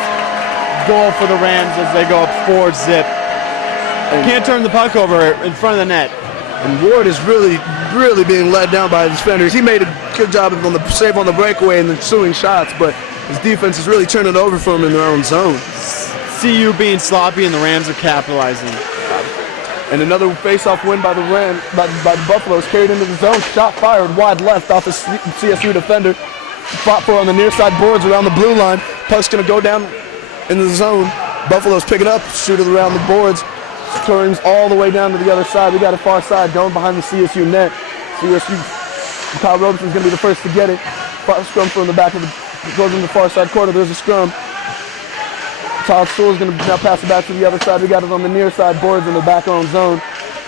goal for the Rams as they go up 4-zip. Can't turn the puck over in front of the net. And Ward is really being led down by his defenders. He made a good job on the save on the breakaway and the ensuing shots, but his defense is really turning it over for him in their own zone. CU being sloppy and the Rams are capitalizing. And another face-off win by the by the Buffaloes, carried into the zone. Shot fired wide left off the CSU defender. Fought for on the near side boards around the blue line. Puck's going to go down in the zone. Buffaloes pick it up, shoot it around the boards. Turns all the way down to the other side. We got a far side going behind the CSU net. CSU, Kyle Robeson's going to be the first to get it. Scrum from the back of the, goes in the far side corner. There's a scrum. Todd Sewell's going to now pass it back to the other side. We got it on the near side boards in the back own zone.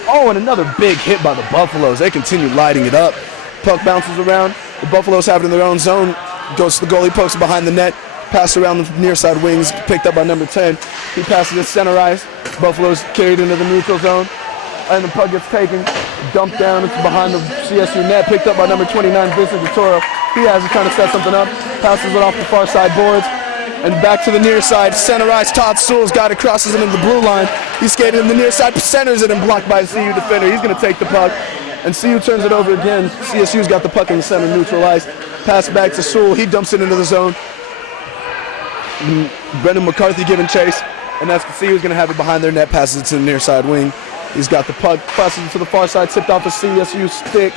Oh, and another big hit by the Buffaloes. They continue lighting it up. Puck bounces around. The Buffaloes have it in their own zone. Goes to the goalie, pokes it behind the net. Pass around the near side wings, picked up by number 10. He passes it center ice. Buffalo's carried into the neutral zone. And the puck gets taken, dumped down. It's behind the CSU net, picked up by number 29, Vincent DeToro. He has it trying to set something up. Passes it off the far side boards. And back to the near side, center ice. Todd Sewell's got it, crosses it into the blue line. He's skating in the near side, centers it and blocked by a CU defender. He's going to take the puck. And CU turns it over again. CSU's got the puck in the center, neutral ice. Pass back to Sewell. He dumps it into the zone. Brendan McCarthy giving chase, and that's CU's going to have it behind their net, passes it to the near side wing. He's got the puck, passes it to the far side, tipped off the CSU stick,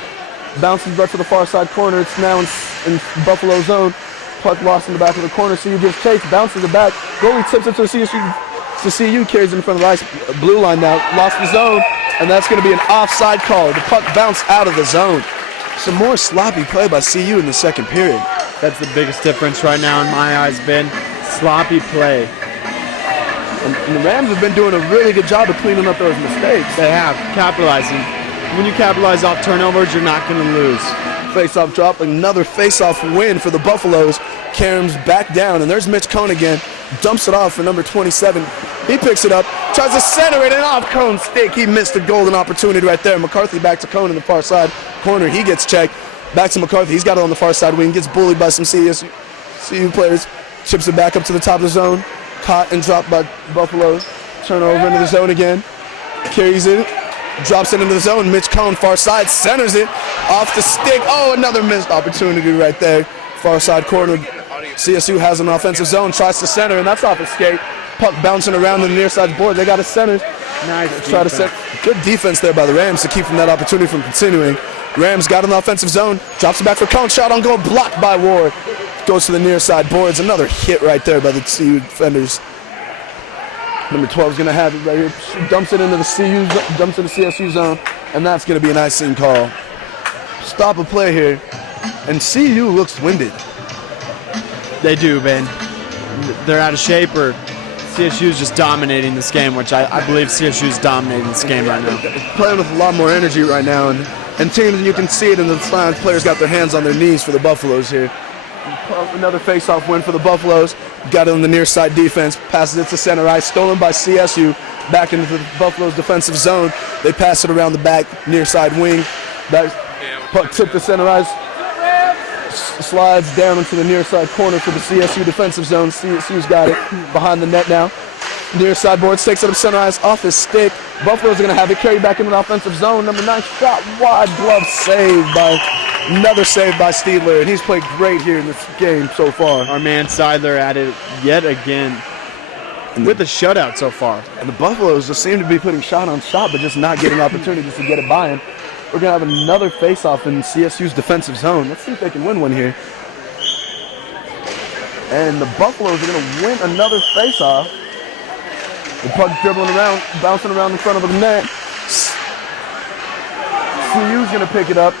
bounces back to the far side corner. It's now in Buffalo zone. Puck lost in the back of the corner. CU gives chase, bounces it back. Goalie tips it to the CSU. The CU carries it in front of the ice, blue line now, lost the zone, and that's going to be an offside call. The puck bounced out of the zone. Some more sloppy play by CU in the second period. That's the biggest difference right now in my eyes, Ben. Sloppy play. And the Rams have been doing a really good job of cleaning up those mistakes. They have, capitalizing. When you capitalize off turnovers, you're not going to lose. Face-off drop, another face-off win for the Buffaloes. Karam's back down, and there's Mitch Cohn again. Dumps it off for number 27, He picks it up, tries to center it, and off Cone's stick. He missed a golden opportunity right there. McCarthy back to Cone in the far side corner. He gets checked. Back to McCarthy. He's got it on the far side wing. Gets bullied by some CSU players. Chips it back up to the top of the zone. Caught and dropped by Buffalo. Turnover into the zone again. Carries it. Drops it into the zone. Mitch Cone, far side, centers it. Off the stick. Oh, another missed opportunity right there. Far side corner. CSU has an offensive zone. Tries to center, and that's off escape. Puck bouncing around in the near side board. They got a center. Nice. Try to set. Good defense there by the Rams to keep from that opportunity from continuing. Rams got in the offensive zone. Drops it back for Cone. Shot on goal. Blocked by Ward. Goes to the near side boards. Another hit right there by the CU defenders. Number 12 is going to have it right here. Dumps it into the CSU zone, and that's going to be an icing call. Stop a play here, and CU looks winded. They do, Ben. They're out of shape, or CSU's just dominating this game, which I believe CSU's dominating this game right now. Playing with a lot more energy right now, and teams, you can see it in the signs, players got their hands on their knees for the Buffaloes here. Another face-off win for the Buffaloes. Got it on the near side defense. Passes it to center ice. Stolen by CSU. Back into the Buffaloes defensive zone. They pass it around the back near side wing. That puck tipped to center ice. Slides down into the near side corner for the CSU defensive zone. CSU's got it behind the net now. Near side boards, takes it up center ice off his stick. Buffalo's are going to have it carried back into the offensive zone. Number 9 shot wide, glove saved by another save by Steedler, and he's played great here in this game so far. Our man Seidler at it yet again with the shutout so far. And the Buffaloes just seem to be putting shot on shot, but just not getting opportunities to get it by him. We're going to have another face-off in CSU's defensive zone. Let's see if they can win one here. And the Buffaloes are going to win another face-off. The puck dribbling around, bouncing around in front of the net. CU's going to pick it up.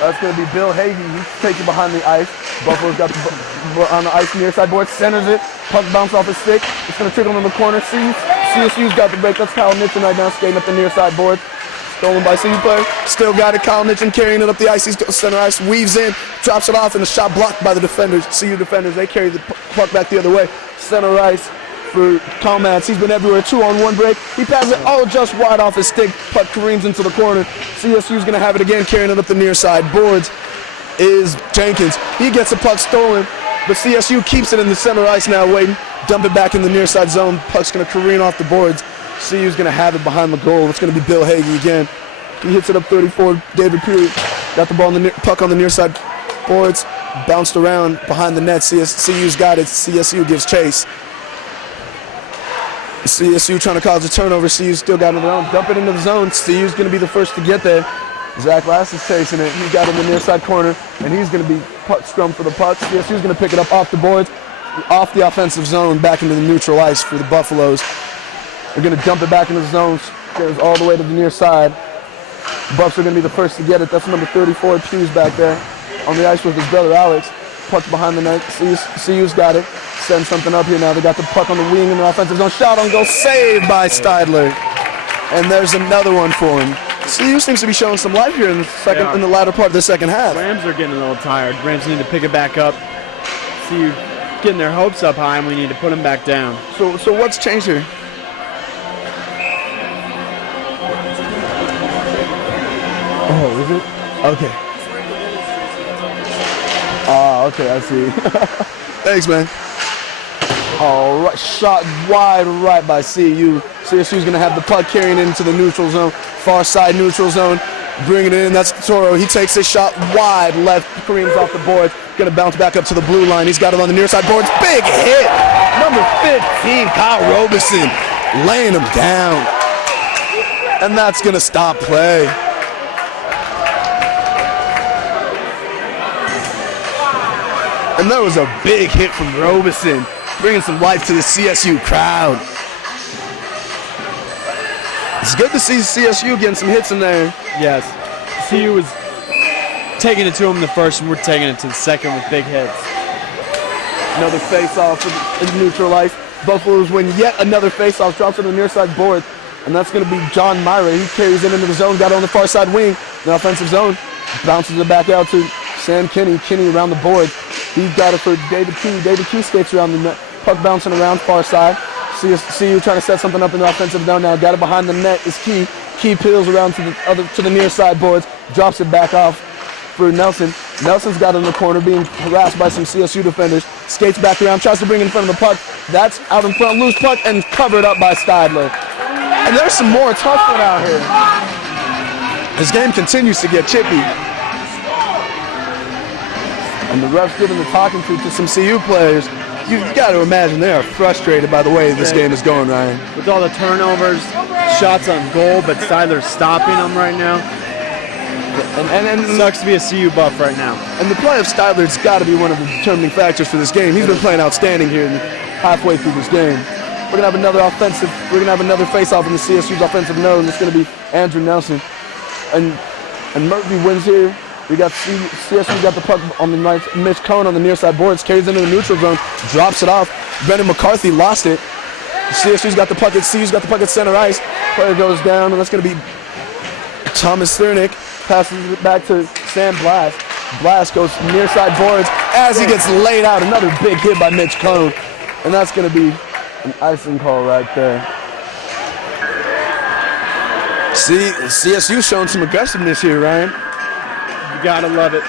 That's going to be Bill Hagee. He's taking behind the ice. Buffalo's got the on the ice near side board, centers it. Puck bounce off his stick. It's going to trickle in the corner. CSU's got the break. That's Kyle Nitchen right now skating up the near side board. Stolen by CU player. Still got it. Kyle Nitchen carrying it up the ice. He's got center ice. Weaves in. Drops it off, and the shot blocked by the defenders. CU defenders. They carry the puck back the other way. Center ice for Comats. He's been everywhere. 2-on-1 break. He passes it just wide off his stick. Puck careens into the corner. CSU's going to have it again, carrying it up the near side boards is Jenkins. He gets the puck stolen, but CSU keeps it in the center ice now, waiting. Dump it back in the near side zone. Puck's going to careen off the boards. CU's going to have it behind the goal. It's going to be Bill Hagee again. He hits it up 34. David Pugh got the ball in the puck on the near side boards. Bounced around behind the net. CU's got it. CSU gives chase. CSU trying to cause a turnover. CU's still got it around. Dump it into the zone. CU's going to be the first to get there. Zach Lass is chasing it. He's got it in the near side corner, and he's going to be scrum for the puck. CSU's going to pick it up off the boards, off the offensive zone, back into the neutral ice for the Buffaloes. They're going to dump it back into the zone. Goes all the way to the near side. Buffs are going to be the first to get it. That's number 34, Hughes back there on the ice with his brother Alex. Puck behind the net. CU's got it. Setting something up here now. They got the puck on the wing in the offensive zone. Shot on goal. Saved by Steidler. And there's another one for him. CU seems to be showing some life here in the latter part of the second half. Rams are getting a little tired. Rams need to pick it back up. CU getting their hopes up high, and we need to put them back down. So what's changed here? Oh, is it? Okay. Okay, I see. Thanks, man. All right, shot wide right by CU. CSU's going to have the puck carrying into the neutral zone, far side neutral zone, bringing it in. That's Toro. He takes a shot wide left, careens off the board, going to bounce back up to the blue line. He's got it on the near side boards. Big hit. Number 15, Kyle Robeson, laying him down. And that's going to stop play. And there was a big hit from Robeson, bringing some life to the CSU crowd. It's good to see CSU getting some hits in there. Yes. CU was taking it to him the first, and we're taking it to the second with big hits. Another face-off in neutral ice. Buffaloes win yet another face-off, drops it on the near side board, and that's going to be John Myra. He carries it into the zone, got it on the far side wing, the offensive zone, bounces it back out to Sam Kinney. Kinney around the board. He's got it for David Key. David Key skates around the net. Puck bouncing around far side. CSU trying to set something up in the offensive zone now. Got it behind the net is Key. Key peels around to the near side boards, drops it back off for Nelson. Nelson's got it in the corner, being harassed by some CSU defenders. Skates back around, tries to bring it in front of the puck. That's out in front, loose puck, and covered up by Steidler. And there's some more tough one out here. This game continues to get chippy. And the ref's giving the talking to some CU players. You got to imagine they are frustrated by the way this game is going, Ryan. With all the turnovers, shots on goal, but Steidler's stopping them right now. And it sucks to be a CU buff right now. And the play of Steidler's got to be one of the determining factors for this game. He's been playing outstanding here halfway through this game. We're gonna have another face-off in the CSU's offensive zone. It's gonna be Andrew Nelson, and Murphy wins here. We got CSU got the puck on the right. Mitch Cohn on the near side boards, carries into the neutral zone, drops it off. Brendan McCarthy lost it. CSU's got the puck at CU's got the puck at center ice. Player goes down, and that's gonna be Thomas Cernick. Passes it back to Sam Blast. Blast goes near side boards as he gets laid out. Another big hit by Mitch Cohn, and that's gonna be an icing call right there. See, CSU showing some aggressiveness here, Ryan. You gotta love it.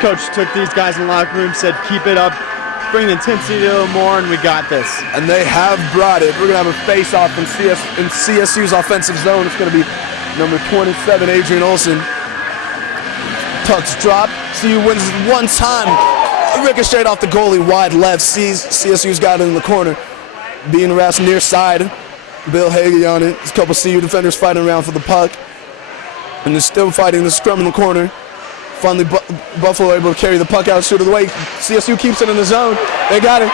Coach took these guys in the locker room, said keep it up, bring the intensity a little more, and we got this. And they have brought it. We're gonna have a face-off in CSU's offensive zone. It's gonna be number 27, Adrian Olson. Puck's drop. CU wins one time. Ricocheted off the goalie wide left. CSU's got it in the corner. Being harassed near side. Bill Hagee on it. There's a couple CU defenders fighting around for the puck. And they're still fighting the scrum in the corner. Finally, Buffalo able to carry the puck out, shoot it away. CSU keeps it in the zone. They got it.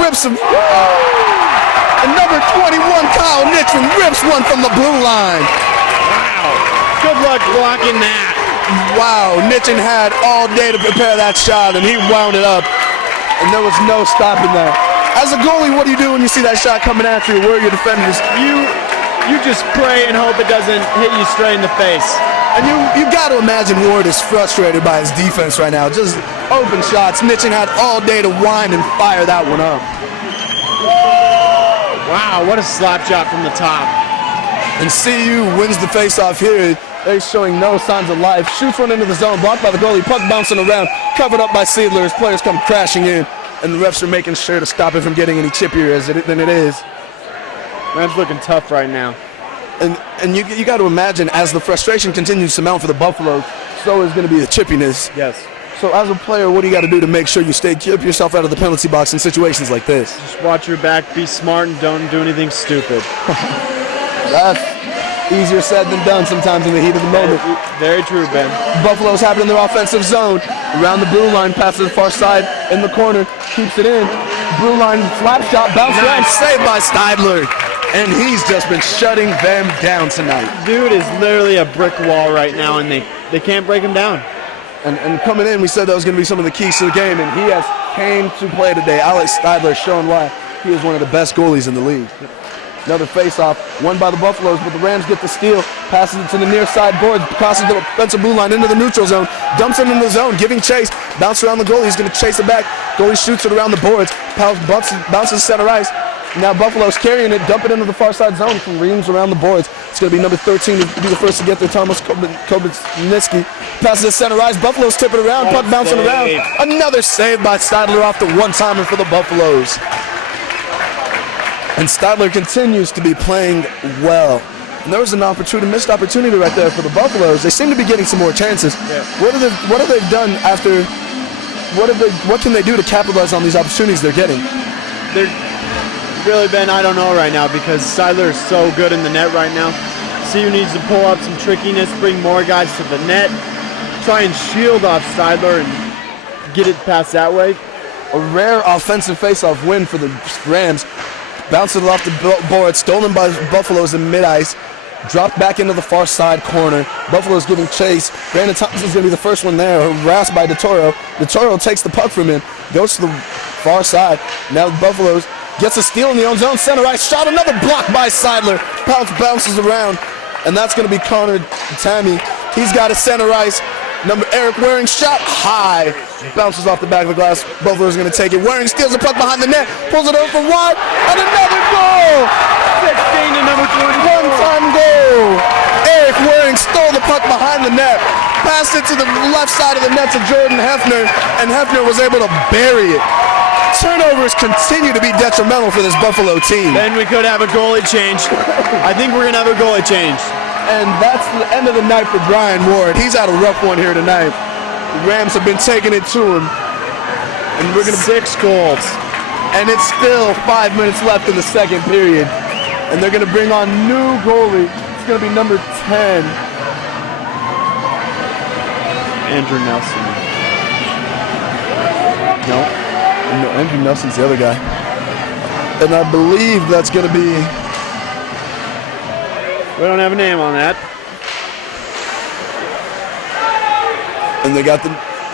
Rips him. And number 21, Kyle Nixon, rips one from the blue line. Wow. Good luck blocking that. Wow, Nitchin had all day to prepare that shot, and he wound it up, and there was no stopping that. As a goalie, what do you do when you see that shot coming at you? Where are your defenders? You just pray and hope it doesn't hit you straight in the face. And you got to imagine Ward is frustrated by his defense right now. Just open shots. Nitchin had all day to wind and fire that one up. Wow, what a slap shot from the top. And CU wins the faceoff here. They're showing no signs of life. Shoots one into the zone, blocked by the goalie. Puck bouncing around, covered up by Seidler. His players come crashing in, and the refs are making sure to stop it from getting any chippier than it is. Rams looking tough right now. And you got to imagine, as the frustration continues to mount for the Buffaloes, so is going to be the chippiness. Yes. So as a player, what do you got to do to make sure you keep yourself out of the penalty box in situations like this? Just watch your back, be smart, and don't do anything stupid. That's easier said than done sometimes in the heat of the moment. Very true, Ben. Buffalo's having in their offensive zone. Around the blue line, passes to the far side, in the corner, keeps it in. Blue line, slap shot, bounce around, saved by Steidler. And he's just been shutting them down tonight. Dude is literally a brick wall right now, and they can't break him down. And coming in, we said that was going to be some of the keys to the game, and he has came to play today. Alex Steidler showing why he is one of the best goalies in the league. Another face-off, won by the Buffaloes, but the Rams get the steal, passes it to the near side board, crosses the offensive blue line into the neutral zone, dumps it into the zone, giving chase, bounce around the goalie, he's going to chase it back, goalie shoots it around the boards, bounces center ice. Now Buffalo's carrying it, dump it into the far side zone from Reams around the boards. It's going to be number 13 to be the first to get there, Thomas Kobinski. Passes it center ice, Buffalo's tipping it around, puck bouncing around. Another save by Steidler off the one-timer for the Buffaloes. And Steidler continues to be playing well. And there was an missed opportunity right there for the Buffaloes. They seem to be getting some more chances. Yeah. What have they done after? What can they do to capitalize on these opportunities they're getting? They're really, Ben, I don't know right now because Steidler is so good in the net right now. CU needs to pull up some trickiness, bring more guys to the net, try and shield off Steidler and get it past that way. A rare offensive faceoff win for the Rams. Bounced it off the board, stolen by Buffaloes in mid-ice, dropped back into the far side corner. Buffalo's giving chase. Brandon Thompson's going to be the first one there, harassed by DeToro. DeToro takes the puck from him, goes to the far side. Now Buffaloes gets a steal in the own zone, center ice, shot, another block by Seidler. Bounces around, and that's going to be Connor Tammy. He's got a center ice. Eric Waring shot high, bounces off the back of the glass. Buffalo's going to take it. Waring steals the puck behind the net, pulls it over from wide, and another goal! 16 to number 24. One-time goal. Eric Waring stole the puck behind the net, passed it to the left side of the net to Jordan Hefner, and Hefner was able to bury it. Turnovers continue to be detrimental for this Buffalo team. Then we could have a goalie change. I think we're going to have a goalie change. And that's the end of the night for Brian Ward. He's had a rough one here tonight. The Rams have been taking it to him. And we're going to 6 goals. And it's still 5 minutes left in the second period. And they're going to bring on new goalie. It's going to be number 10. Andrew Nelson. No, Andrew Nelson's the other guy. And I believe that's going to be... We don't have a name on that. And they got the...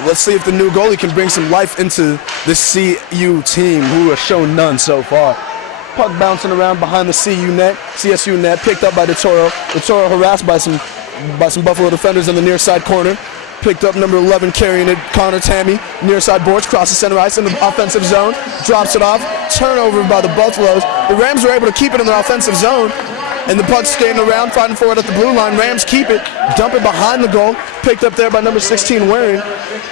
Let's see if the new goalie can bring some life into the CU team, who has shown none so far. Puck bouncing around behind the CSU net, picked up by DeToro. DeToro harassed by some Buffalo defenders in the near side corner. Picked up number 11, carrying it, Connor Tammy. Near side boards, crosses center ice in the offensive zone. Drops it off. Turnover by the Buffaloes. The Rams were able to keep it in their offensive zone. And the puck's skating around, fighting forward at the blue line. Rams keep it, dump it behind the goal. Picked up there by number 16, Waring.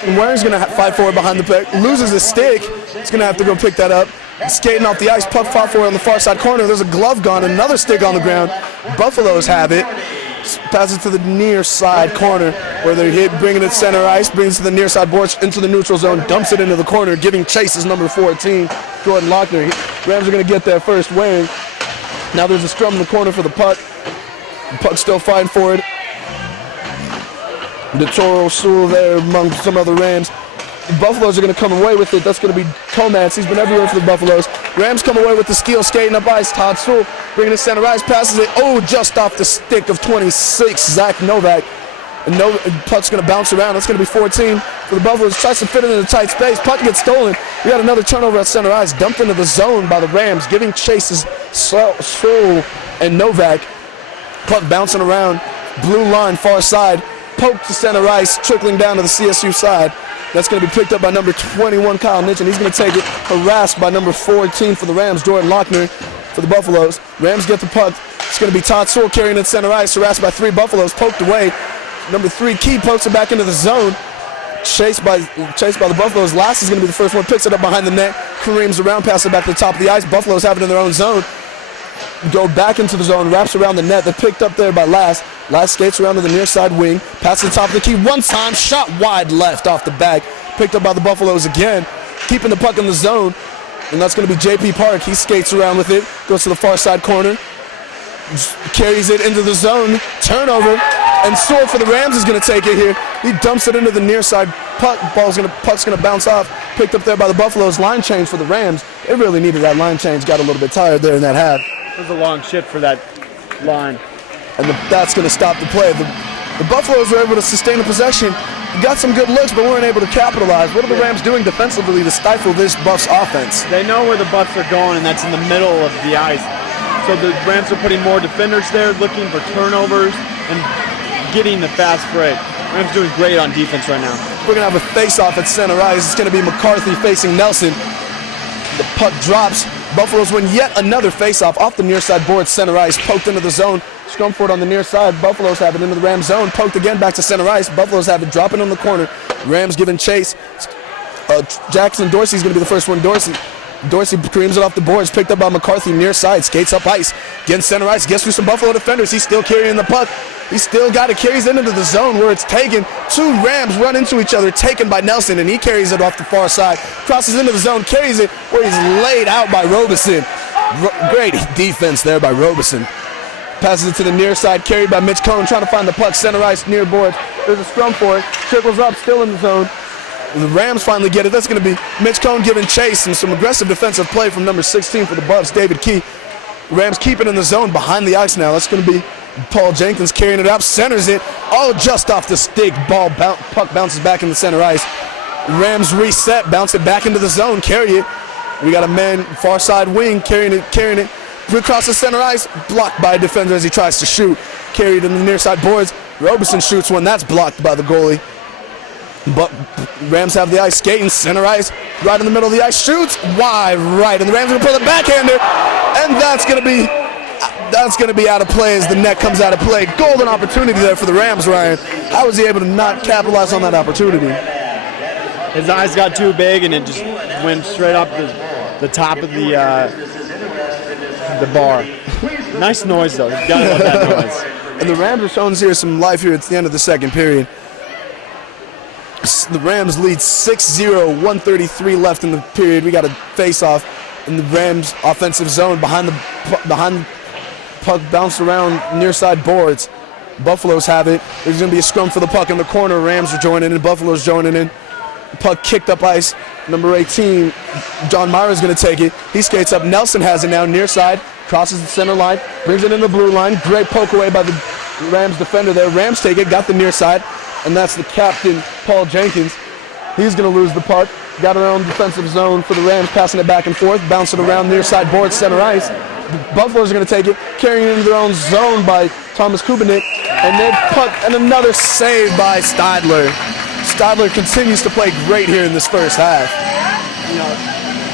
And Waring's going to fight forward behind the puck. Loses his stick. He's going to have to go pick that up. Skating off the ice, puck fought forward on the far side corner. There's a glove gone, another stick on the ground. Buffaloes have it. Passes to the near side corner where they hit, bringing it center ice, brings it to the near side boards into the neutral zone, dumps it into the corner, giving chase is number 14, Jordan Lochner. Rams are going to get there first, Waring. Now there's a scrum in the corner for the puck. The puck's still fighting for it. DeToro, Sewell there among some other Rams. The Buffaloes are going to come away with it. That's going to be Tomats. He's been everywhere for the Buffaloes. Rams come away with the steal, skating up ice. Todd Sewell bringing it center ice, passes it. Oh, just off the stick of 26, Zach Novak. And puck's going to bounce around. That's going to be 14 for the Buffaloes. Tries to fit it in a tight space. Puck gets stolen. We got another turnover at center ice, dumped into the zone by the Rams, giving chases Sewell and Novak. Puck bouncing around. Blue line, far side. Poked to center ice, trickling down to the CSU side. That's going to be picked up by number 21, Kyle Nitch, and he's going to take it, harassed by number 14 for the Rams, Jordan Lochner for the Buffaloes. Rams get the puck. It's going to be Todd Sewell carrying it center ice, harassed by 3 Buffaloes, poked away. Number 3, Key pokes it back into the zone. Chased by the Buffaloes. Last is going to be the first one, picks it up behind the net, careens around, passes it back to the top of the ice. Buffaloes have it in their own zone. Go back into the zone, wraps around the net. They're picked up there by Last. Last skates around to the near side wing, passes the top of the key one time, shot wide left off the back. Picked up by the Buffaloes again, keeping the puck in the zone. And that's going to be JP Park. He skates around with it, goes to the far side corner, carries it into the zone, turnover, and Sewell for the Rams is going to take it here. He dumps it into the near side. Puck's going to bounce off. Picked up there by the Buffaloes. Line change for the Rams. They really needed that line change. Got a little bit tired there in that half. It was a long shift for that line. And that's going to stop the play. The Buffaloes were able to sustain the possession. Got some good looks, but weren't able to capitalize. What are the Rams doing defensively to stifle this Buffs offense? They know where the Buffs are going, and that's in the middle of the ice. So the Rams are putting more defenders there, looking for turnovers and getting the fast break. Rams doing great on defense right now. We're going to have a face-off at center ice. It's going to be McCarthy facing Nelson. The puck drops. Buffaloes win yet another face-off off the near side board, center ice, poked into the zone. Scrum for it on the near side. Buffaloes have it into the Rams zone, poked again back to center ice. Buffaloes have it dropping on the corner. Rams giving chase. Jackson Dorsey's going to be the first one. Dorsey creams it off the boards, picked up by McCarthy near side, skates up ice, against center ice, gets through some Buffalo defenders. He's still carrying the puck. He's still got it, carries it into the zone where it's taken. 2 Rams run into each other, taken by Nelson, and he carries it off the far side, crosses into the zone, carries it where he's laid out by Robeson. Great defense there by Robeson. Passes it to the near side, carried by Mitch Cohn, trying to find the puck, center ice, near boards. There's a scrum for it, trickles up, still in the zone. And the Rams finally get it. That's going to be Mitch Cohn giving chase and some aggressive defensive play from number 16 for the Buffs, David Key. Rams keep it in the zone behind the ice now. That's going to be Paul Jenkins carrying it up, centers it. Oh, just off the stick. Puck bounces back in the center ice. Rams reset, bounce it back into the zone, carry it. We got a man far side wing carrying it. Across the center ice, blocked by a defender as he tries to shoot. Carried in the near side boards. Robeson shoots one. That's blocked by the goalie. But Rams have the ice, skating, center ice, right in the middle of the ice, shoots, wide right, and the Rams are gonna pull the backhander, and that's gonna be out of play as the net comes out of play. Golden opportunity there for the Rams, Ryan. How was he able to not capitalize on that opportunity? His eyes got too big and it just went straight up the top of the bar. Nice noise though. You gotta love that noise. And the Rams are showing us here some life here at the end of the second period. The Rams lead 6-0, 1:33 left in the period. We got a face-off in the Rams offensive zone behind puck bounced around near side boards. Buffaloes have it. There's going to be a scrum for the puck in the corner. Rams are joining in. Buffalo's joining in. Puck kicked up ice. Number 18, John Myra's going to take it. He skates up. Nelson has it now near side. Crosses the center line. Brings it in the blue line. Great poke away by the Rams defender there. Rams take it. Got the near side. And that's the captain, Paul Jenkins. He's going to lose the puck. Got their own defensive zone for the Rams, passing it back and forth. Bouncing around near side board, center ice. The Buffaloes are going to take it, carrying it into their own zone by Thomas Kubanik. And then puck, and another save by Stadler. Stadler continues to play great here in this first half.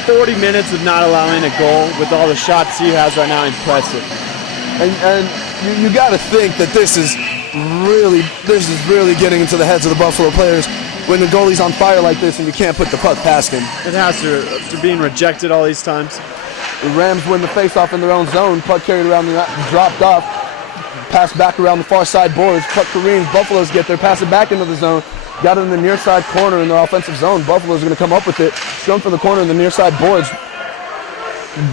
40 minutes of not allowing a goal with all the shots he has right now, impressive. And you got to think that this is really getting into the heads of the Buffalo players when the goalie's on fire like this and you can't put the puck past him. It has to being rejected all these times. The Rams win the faceoff in their own zone. Puck carried around, dropped off, passed back around the far side boards. Puck careens. Buffaloes get there, pass it back into the zone. Got it in the near side corner in their offensive zone. Buffaloes are going to come up with it. Scrum from the corner in the near side boards.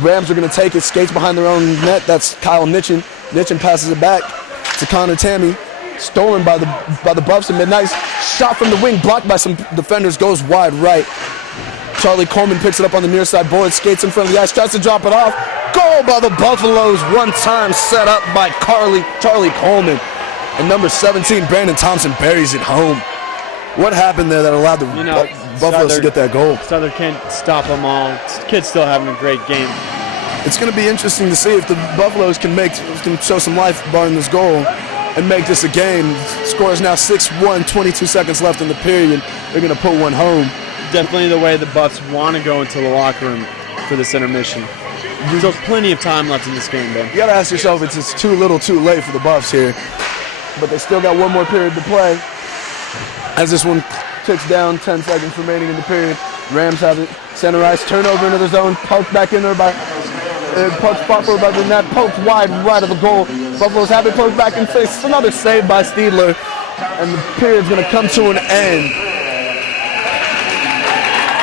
Rams are going to take it. Skates behind their own net. That's Kyle Nitchin. Nitchin passes it back to Connor Tammy. Stolen by the Buffs in midnight. Shot from the wing, blocked by some defenders, goes wide right. Charlie Coleman picks it up on the near side board, skates in front of the ice, tries to drop it off. Goal by the Buffaloes, one time set up by Charlie Coleman. And number 17, Brandon Thompson, buries it home. What happened there that allowed the Buffaloes to get that goal? Southern can't stop them all. Kid's still having a great game. It's going to be interesting to see if the Buffaloes can show some life barring this goal and make this a game. Score is now 6-1, 22 seconds left in the period. They're going to put one home. Definitely the way the Buffs want to go into the locker room for this intermission. There's plenty of time left in this game, though. You got to ask yourself, it's too little too late for the Buffs here. But they still got one more period to play. As this one ticks down, 10 seconds remaining in the period. Rams have it. Center ice, turnover into the zone. Poked back in there by poked Buffalo by the net. Poked wide right of the goal. Buffaloes have it poked back in face. Another save by Steedler. And the period's going to come to an end.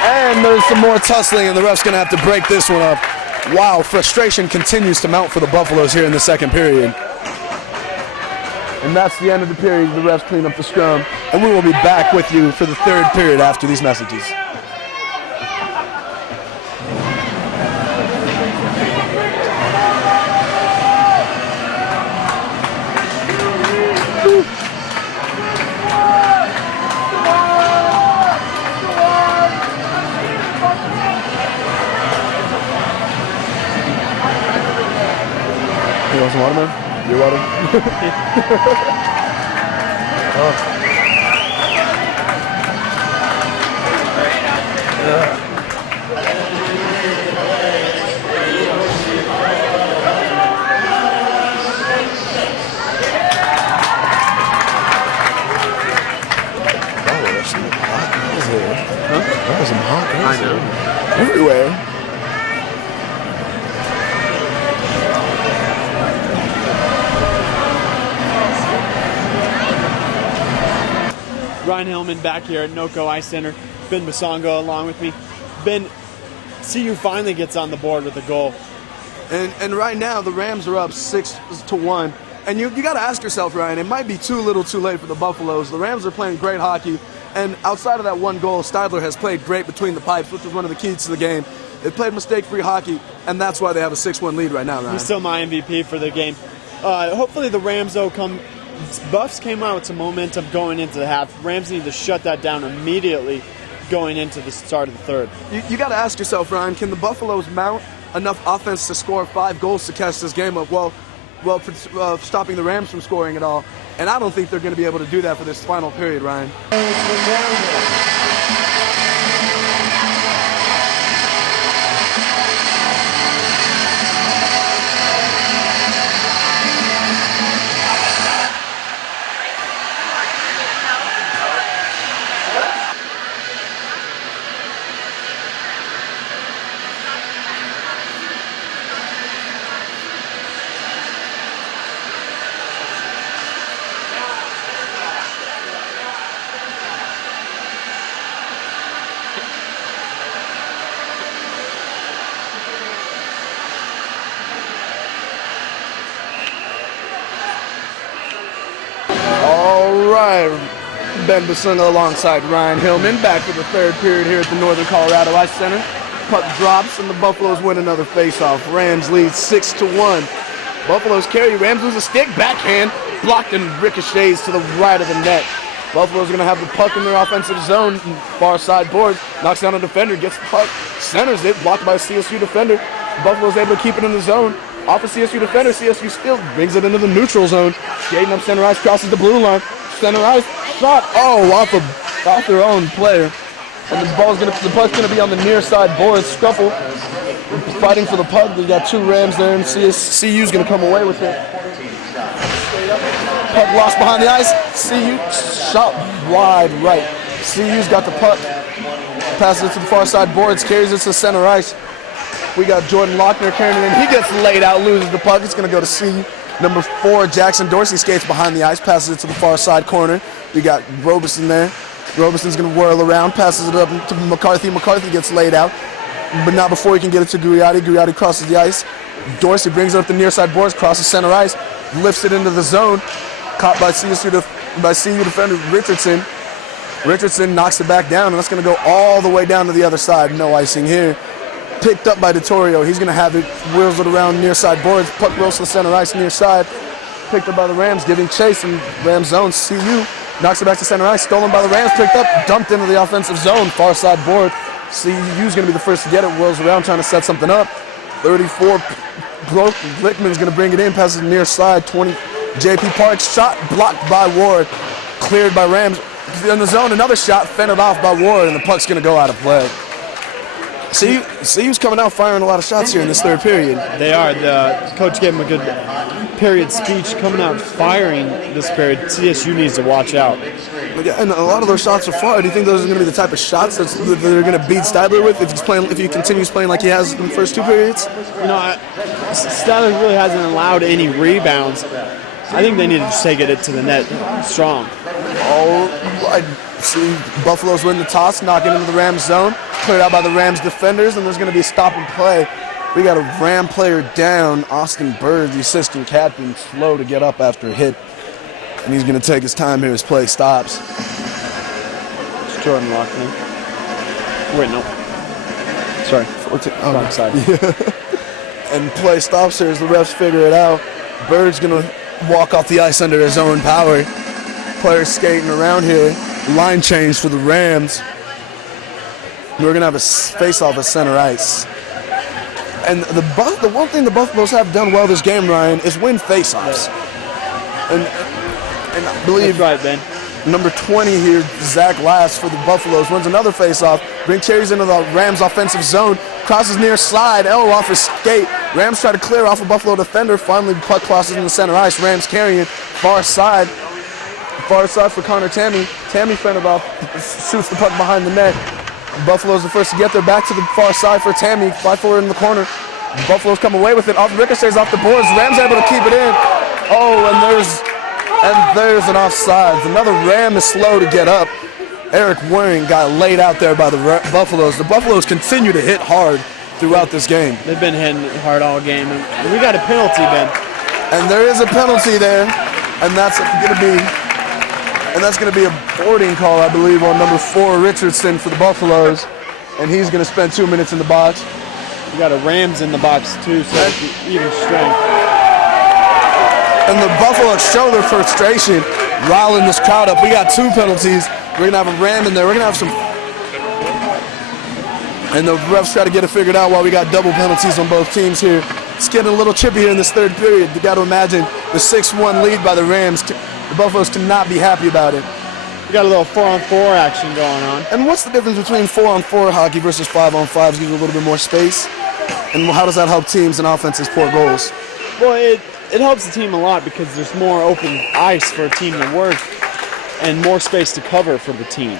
And there's some more tussling, and the ref's going to have to break this one up. Wow, frustration continues to mount for the Buffaloes here in the second period. And that's the end of the period. The refs clean up the scrum. And we will be back with you for the third period after these messages. You want some water, man? Your water? Oh. That was some hot girls. I know. Everywhere. Ryan Hillman back here at NOCO Ice Center. Ben Bosunga along with me. Ben, CU finally gets on the board with a goal. And right now, the Rams are up 6-1. And you got to ask yourself, Ryan, it might be too little too late for the Buffaloes. The Rams are playing great hockey. And outside of that one goal, Stadler has played great between the pipes, which was one of the keys to the game. They played mistake-free hockey, and that's why they have a 6-1 lead right now, Ryan. He's still my MVP for the game. Hopefully the Rams, though, Buffs came out with some momentum going into the half. Rams need to shut that down immediately going into the start of the third. You got to ask yourself, Ryan, can the Buffaloes mount enough offense to score 5 goals to catch this game up? Well, stopping the Rams from scoring at all. And I don't think they're going to be able to do that for this final period, Ryan. All right, Ben Bosunga alongside Ryan Hillman back for the third period here at the Northern Colorado Ice Center. Puck drops and the Buffaloes win another faceoff. Rams lead 6-1. Buffaloes carry. Rams lose a stick. Backhand blocked and ricochets to the right of the net. Buffalo's going to have the puck in their offensive zone. Far side boards. Knocks down a defender. Gets the puck. Centers it. Blocked by a CSU defender. Buffalo's able to keep it in the zone. Off a CSU defender. CSU still brings it into the neutral zone. Skating up center ice. Crosses the blue line. Center ice. Shot. Oh, off their own player. And the puck's gonna be on the near side boards. Scuffle, fighting for the puck. We got two Rams there, and CSU's gonna come away with it. Puck lost behind the ice. CU shot wide right. CU's got the puck. Passes it to the far side boards. Carries it to center ice. We got Jordan Lochner carrying it in. He gets laid out, loses the puck. It's gonna go to CU. Number 4, Jackson Dorsey skates behind the ice, passes it to the far side corner. We got Robeson there. Robeson's going to whirl around, passes it up to McCarthy. McCarthy gets laid out, but not before he can get it to Gugliotti. Gugliotti crosses the ice. Dorsey brings it up the near side boards, crosses center ice, lifts it into the zone. Caught by CU defender Richardson. Richardson knocks it back down, and that's going to go all the way down to the other side. No icing here. Picked up by DeTorio. He's going to have it, wheels it around near side boards. Puck rolls to the center ice near side. Picked up by the Rams, giving chase in Rams zone. CU knocks it back to center ice. Stolen by the Rams, picked up, dumped into the offensive zone. Far side board. CU's going to be the first to get it. Whirls around trying to set something up. 34, Glickman's going to bring it in. Passes near side. 20, JP Parks. Shot blocked by Ward. Cleared by Rams. In the zone, another shot fended off by Ward, and the puck's going to go out of play. CU's coming out firing a lot of shots here in this third period. They are. The coach gave them a good period speech, coming out firing this period. CSU needs to watch out. Yeah, and a lot of those shots are far. Do you think those are going to be the type of shots that they're going to beat Stadler with if he continues playing like he has in the first two periods? You know, Stadler really hasn't allowed any rebounds. I think they need to just take it to the net strong. Oh, I see Buffalo's win the toss, knocking into the Rams zone. Cleared out by the Rams defenders, and there's going to be a stop and play. We got a Ram player down. Austin Bird, the assistant captain, slow to get up after a hit. And he's going to take his time here as play stops. It's Jordan Lochner. Wait, no. Sorry. Wrong side. Yeah. And play stops here as the refs figure it out. Bird's going to walk off the ice under his own power. Players skating around here. Line change for the Rams. We're going to have a face-off at center ice. And the one thing the Buffaloes have done well this game, Ryan, is win face-offs. And I believe that's right, Ben. Number 20 here, Zach Lass for the Buffaloes, runs another face-off. Brings Cherries into the Rams offensive zone. Crosses near slide. L off his skate. Rams try to clear off a Buffalo defender. Finally, puck crosses in the center ice. Rams carrying far side. Far side for Connor Tammy. Tammy fended off, shoots the puck behind the net. Buffalo's the first to get there. Back to the far side for Tammy. Fly forward in the corner. Buffalo's come away with it. Off ricochets off the boards. Rams able to keep it in. Oh, and there's an offsides. Another Ram is slow to get up. Eric Waring got laid out there by the Buffaloes. The Buffaloes continue to hit hard throughout this game. They've been hitting hard all game. And we got a penalty, Ben. And there is a penalty there, and that's going to be a boarding call, I believe, on number 4, Richardson, for the Buffaloes. And he's going to spend 2 minutes in the box. We got a Rams in the box, too, so even strength. And the Buffaloes show their frustration, riling this crowd up. We got 2 penalties. We're going to have a Ram in there. We're going to have some... And the refs try to get it figured out while we got double penalties on both teams here. It's getting a little chippy here in this third period. You got to imagine the 6-1 lead by the Rams. The Buffaloes cannot be happy about it. We got a little 4-on-4 action going on. And what's the difference between 4-on-4 hockey versus 5-on-5? Gives you a little bit more space. And how does that help teams and offenses pour goals? Well, it helps the team a lot because there's more open ice for a team to work and more space to cover for the team.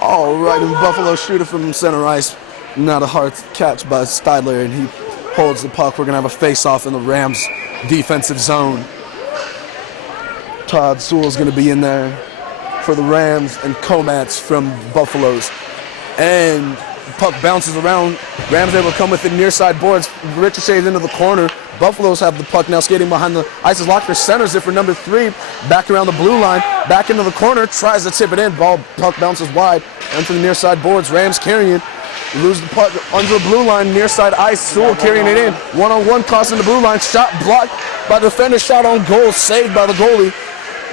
All right, and Buffalo shooter from center ice. Not a hard catch by Steidler, and he holds the puck. We're going to have a face-off in the Rams' defensive zone. Todd Sewell's going to be in there for the Rams, and Komats from Buffaloes. And the puck bounces around. Rams able to come with it near side boards. Ricochets into the corner. Buffaloes have the puck now skating behind the ice is locked. Their centers it for number 3. Back around the blue line. Back into the corner. Tries to tip it in. Puck bounces wide. Into the near side boards. Rams carrying it. Lose the puck under the blue line. Near side ice. Sewell carrying it in. One-on-one crossing the blue line. Shot blocked by the defender. Shot on goal. Saved by the goalie.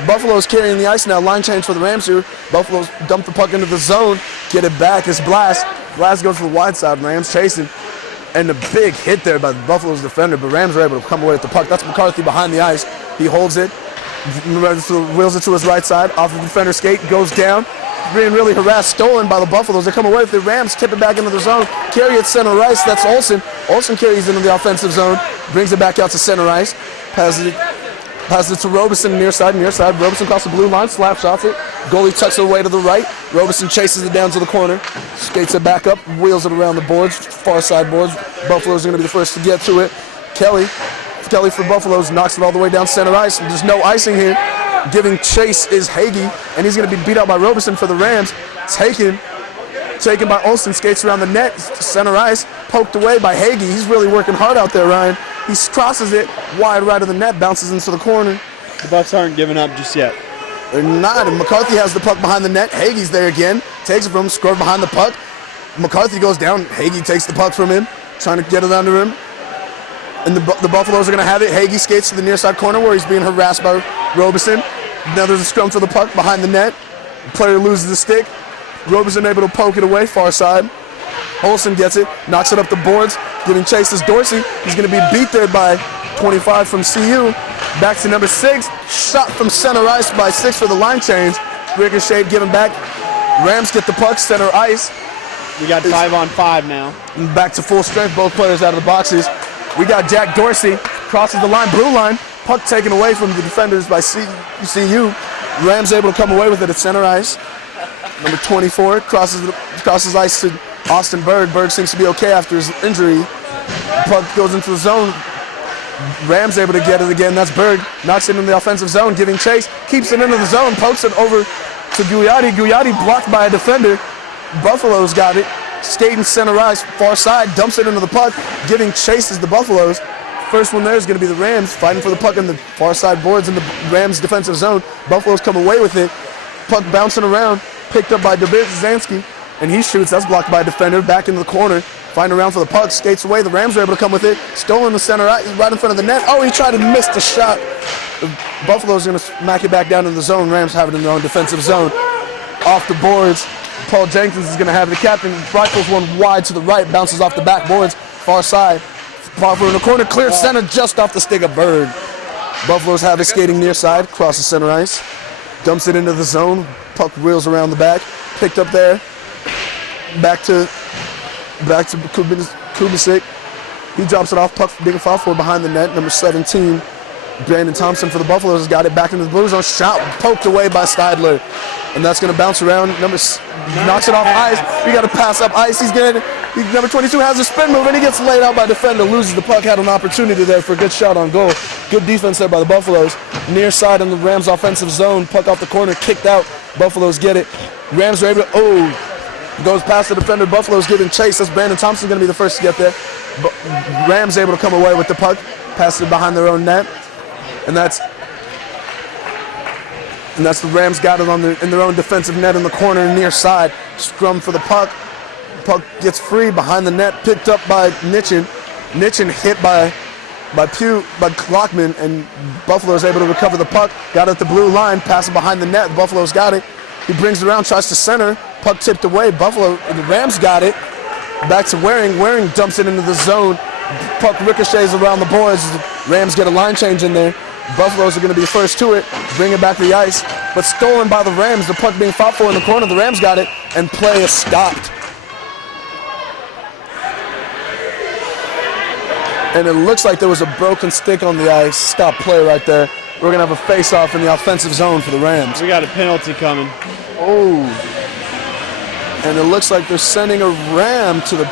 Buffalo's carrying the ice now. Line change for the Rams here. Buffalo's dump the puck into the zone. Get it back. It's Blast. Blast goes to the wide side. Rams chasing. And the big hit there by the Buffalo's defender. But Rams are able to come away with the puck. That's McCarthy behind the ice. He holds it. Wheels it to his right side. Off the defender's skate. Goes down. Being really harassed. Stolen by the Buffaloes. They come away with the Rams. Tip it back into the zone. Carry it center ice. That's Olsen. Olsen carries into the offensive zone. Brings it back out to center ice. Passes it to Robeson, near side. Robeson across the blue line, slap shots it. Goalie tucks it away to the right. Robeson chases it down to the corner. Skates it back up, wheels it around the boards, far side boards. Buffalo's going to be the first to get to it. Kelly for Buffaloes knocks it all the way down center ice. There's no icing here. Giving chase is Hagee, and he's going to be beat out by Robeson for the Rams. Taken by Olsen, skates around the net, center ice, poked away by Hagee. He's really working hard out there, Ryan. He crosses it wide right of the net, bounces into the corner. The Buffs aren't giving up just yet. They're not, and McCarthy has the puck behind the net. Hagee's there again, takes it from him, scored behind the puck. McCarthy goes down, Hagee takes the puck from him, trying to get it under him. And the Buffaloes are going to have it. Hagee skates to the near side corner where he's being harassed by Robeson. Now there's a scrum for the puck behind the net. The player loses the stick. Robeson able to poke it away, far side. Olsen gets it, knocks it up the boards, giving chase is Dorsey. He's going to be beat there by 25 from CU. Back to number 6, shot from center ice by 6 for the line change. Ricochet given back. Rams get the puck, center ice. We got 5-on-5 now. Back to full strength, both players out of the boxes. We got Jack Dorsey, crosses the line, blue line. Puck taken away from the defenders by CU. Rams able to come away with it at center ice. Number 24 crosses ice to Austin Berg. Berg seems to be okay after his injury. Puck goes into the zone. Rams able to get it again. That's Berg. Knocks it in the offensive zone, giving chase. Keeps it into the zone. Pokes it over to Gugliotti. Gugliotti blocked by a defender. Buffaloes got it. Skating center ice, far side. Dumps it into the puck. Giving chase is the Buffaloes. First one there is going to be the Rams fighting for the puck in the far side boards in the Rams defensive zone. Buffaloes come away with it. Puck bouncing around. Picked up by Zansky. And he shoots. That's blocked by a defender. Back into the corner. Fighting around for the puck. Skates away. The Rams are able to come with it. Stolen the center right in front of the net. Oh, he tried to miss the shot. The Buffalo's going to smack it back down in the zone. Rams have it in their own defensive zone. Off the boards. Paul Jenkins is going to have the captain. Rifles one wide to the right. Bounces off the back boards. Far side. Popper in the corner. Cleared center just off the stick of Bird. Buffaloes have it skating near side. Crosses center ice. Dumps it into the zone. Puck reels around the back. Picked up there. Back to Kubicek. He drops it off. Puck being foul for behind the net. Number 17, Brandon Thompson for the Buffaloes has got it back into the blue zone. Shot poked away by Steidler. And that's going to bounce around. Knocks it off ice. We got to pass up ice. Number 22 has a spin move and he gets laid out by defender. Loses the puck. Had an opportunity there for a good shot on goal. Good defense there by the Buffaloes. Near side in the Rams offensive zone. Puck off the corner. Kicked out. Buffaloes get it. Rams are able to, goes past the defender. Buffalo's giving chase. That's Brandon Thompson going to be the first to get there. Rams able to come away with the puck. Pass it behind their own net. And that's the Rams got it in their own defensive net in the corner near side. Scrum for the puck. Puck gets free behind the net. Picked up by Nitchin. Nitchin hit by Klockman, and Buffalo is able to recover the puck. Got it at the blue line. Pass it behind the net. The Buffalo's got it. He brings it around, tries to center. Puck tipped away. The Rams got it. Back to Waring. Waring dumps it into the zone. Puck ricochets around the boards. Rams get a line change in there. Buffaloes are going to be the first to it, bring it back to the ice, but stolen by the Rams. The puck being fought for in the corner. The Rams got it, and play is stopped. And it looks like there was a broken stick on the ice. Stop play right there. We're going to have a face-off in the offensive zone for the Rams. We got a penalty coming. Oh. And it looks like they're sending a Ram to the...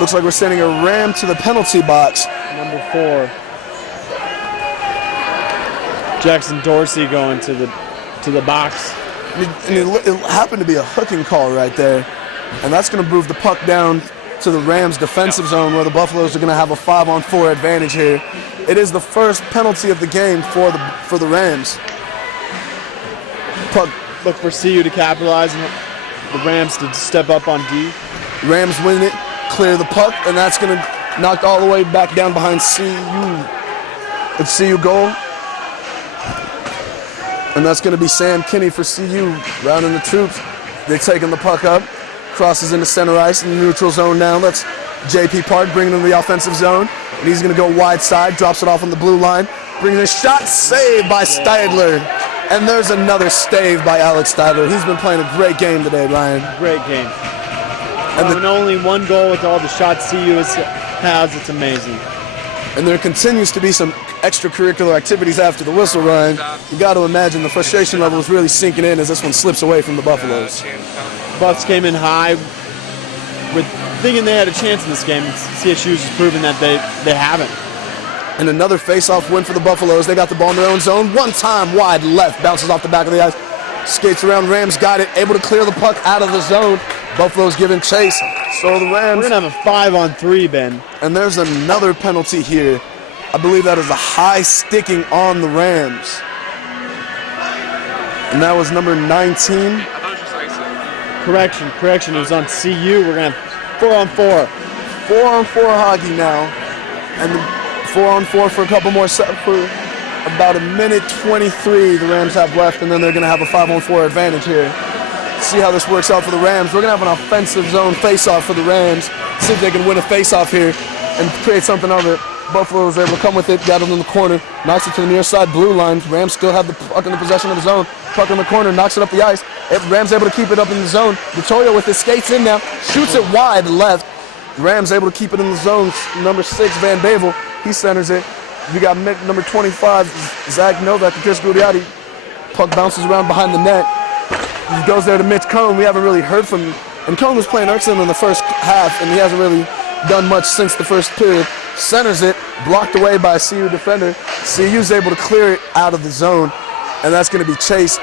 Looks like we're sending a Ram to the penalty box. Number 4. Jackson Dorsey going to the box. And it happened to be a hooking call right there. And that's going to move the puck down to the Rams' defensive zone, where the Buffaloes are going to have a 5-on-4 advantage here. It is the first penalty of the game for the Rams. Puck. Look for CU to capitalize and the Rams to step up on D. Rams win it, clear the puck, and that's going to knock all the way back down behind CU. It's CU goal. And that's going to be Sam Kinney for CU, rounding the troops. They're taking the puck up. Crosses into center ice in the neutral zone now. That's JP Park bringing him to the offensive zone. And he's going to go wide side, drops it off on the blue line. Bringing a shot, saved by Steidler. And there's another stave by Alex Steidler. He's been playing a great game today, Ryan. Great game. And only one goal with all the shots CU has, it's amazing. And there continues to be some extracurricular activities after the whistle, Ryan. You got to imagine the frustration level is really sinking in as this one slips away from the Buffaloes. Buffs came in high with thinking they had a chance in this game. CSU's just proven that they haven't. And another face-off win for the Buffaloes. They got the ball in their own zone. One time wide left, bounces off the back of the ice. Skates around, Rams got it, able to clear the puck out of the zone. Buffaloes giving chase. So the Rams... We're going to have a 5-on-3, Ben. And there's another penalty here. I believe that is a high sticking on the Rams. And that was number 19. Correction. It was on CU. We're going to have 4-on-4. 4-on-4 hockey now. And the 4-on-4 for a couple more for about a minute 23 the Rams have left, and then they're going to have a 5-on-4 advantage here. See how this works out for the Rams. We're going to have an offensive zone face-off for the Rams. See if they can win a face-off here and create something of it. Buffalo was able to come with it, got it in the corner, knocks it to the near side blue line. Rams still have the puck in the possession of the zone. Puck in the corner, knocks it up the ice. Rams able to keep it up in the zone. Vittorio with his skates in now, shoots it wide left. Rams able to keep it in the zone. Number 6, Van Bavel, he centers it. We got number 25, Zach Novak and Chris Gugliotti. Puck bounces around behind the net. He goes there to Mitch Cohn. We haven't really heard from him. And Cohn was playing excellent in the first half, and he hasn't really done much since the first period. Centers it, blocked away by a CU defender. CU's able to clear it out of the zone, and that's going to be chased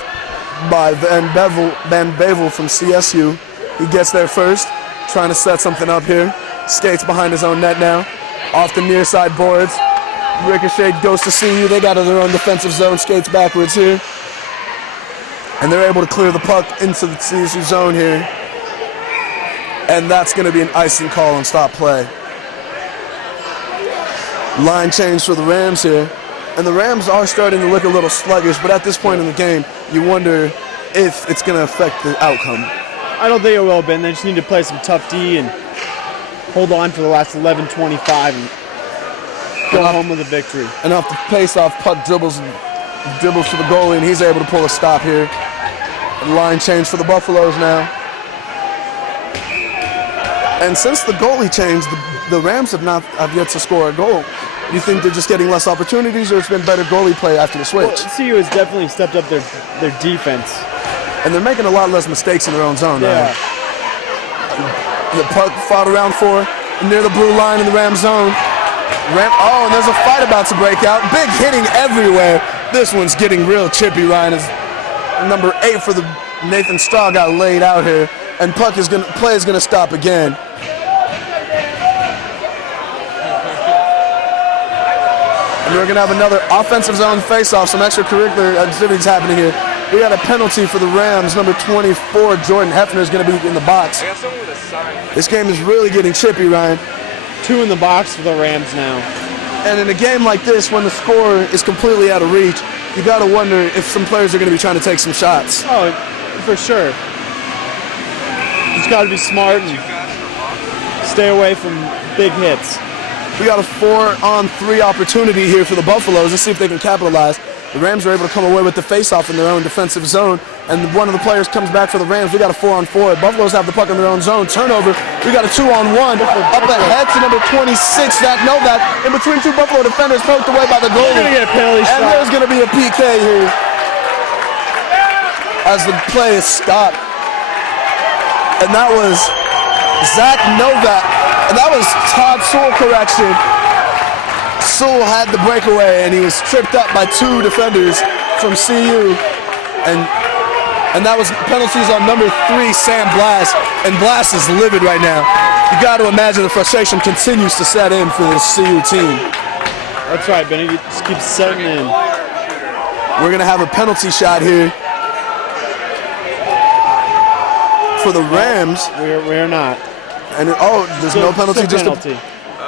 by Van Bavel from CSU. He gets there first, trying to set something up here. Skates behind his own net now. Off the near side boards. Ricochet goes to CU. They got their own defensive zone. Skates backwards here. And they're able to clear the puck into the CSU zone here. And that's going to be an icing call and stop play. Line change for the Rams here. And the Rams are starting to look a little sluggish, but at this point in the game, you wonder if it's going to affect the outcome. I don't think it will, Ben. They just need to play some tough D and hold on for the last 11:25 and go home with a victory. And off the face-off, puck dribbles to the goalie, and he's able to pull a stop here. Line change for the Buffaloes now. And since the goalie changed, the Rams have yet to score a goal. You think they're just getting less opportunities, or it's been better goalie play after the switch? Well, CU has definitely stepped up their defense. And they're making a lot less mistakes in their own zone, yeah. Right? The puck fought around for near the blue line in the Ram zone. And there's a fight about to break out. Big hitting everywhere. This one's getting real chippy, Ryan. As number 8 for the Nathan Straw got laid out here. And play is gonna stop again. And we're gonna have another offensive zone face-off, some extracurricular activities happening here. We got a penalty for the Rams. Number 24, Jordan Hefner, is gonna be in the box. This game is really getting chippy, Ryan. 2 in the box for the Rams now. And in a game like this, when the score is completely out of reach, you gotta wonder if some players are gonna be trying to take some shots. Oh, for sure. Just got to be smart and stay away from big hits. We got a 4-on-3 opportunity here for the Buffaloes. Let's see if they can capitalize. The Rams are able to come away with the face-off in their own defensive zone, and one of the players comes back for the Rams. We got a 4-on-4. Buffaloes have the puck in their own zone. Turnover. We got a 2-on-1. Up ahead to number 26, Zach Novak. In between two Buffalo defenders, poked away by the goalie. Gonna get a penalty shot. And there's going to be a PK here as the play is stopped. And that was Zach Novak. And that was Todd Sewell correction. Sewell had the breakaway, and he was tripped up by two defenders from CU. And that was penalties on number 3, Sam Blass. And Blass is livid right now. You got to imagine the frustration continues to set in for the CU team. That's right, Benny. It just keeps setting in. We're going to have a penalty shot here for the Rams. We're not. And there's no penalty.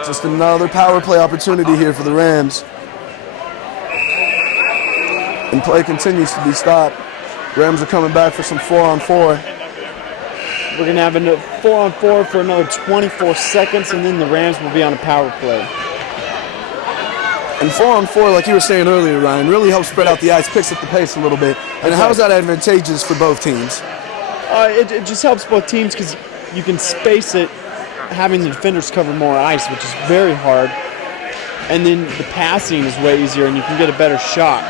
Just another power play opportunity here for the Rams. And play continues to be stopped. Rams are coming back for some 4-on-4. We're going to have a 4-on-4 for another 24 seconds, and then the Rams will be on a power play. And 4-on-4, like you were saying earlier, Ryan, really helps spread out the ice, picks up the pace a little bit. And how is that advantageous for both teams? It just helps both teams because you can space it, having the defenders cover more ice, which is very hard. And then the passing is way easier, and you can get a better shot.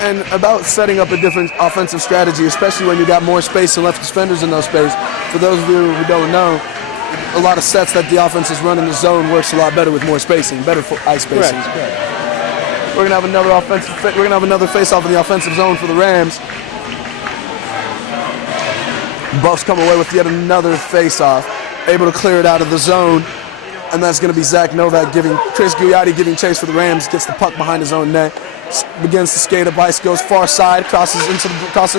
And about setting up a different offensive strategy, especially when you got more space and left defenders in those spaces. For those of you who don't know, a lot of sets that the offense is running the zone works a lot better with more spacing, better for ice spacing. Correct. We're gonna have another face-off in the offensive zone for the Rams. Buffs come away with yet another face-off, able to clear it out of the zone, and that's going to be Zach Novak Chris Gugliotti giving chase for the Rams, gets the puck behind his own net, begins to skate up ice, goes far side, crossing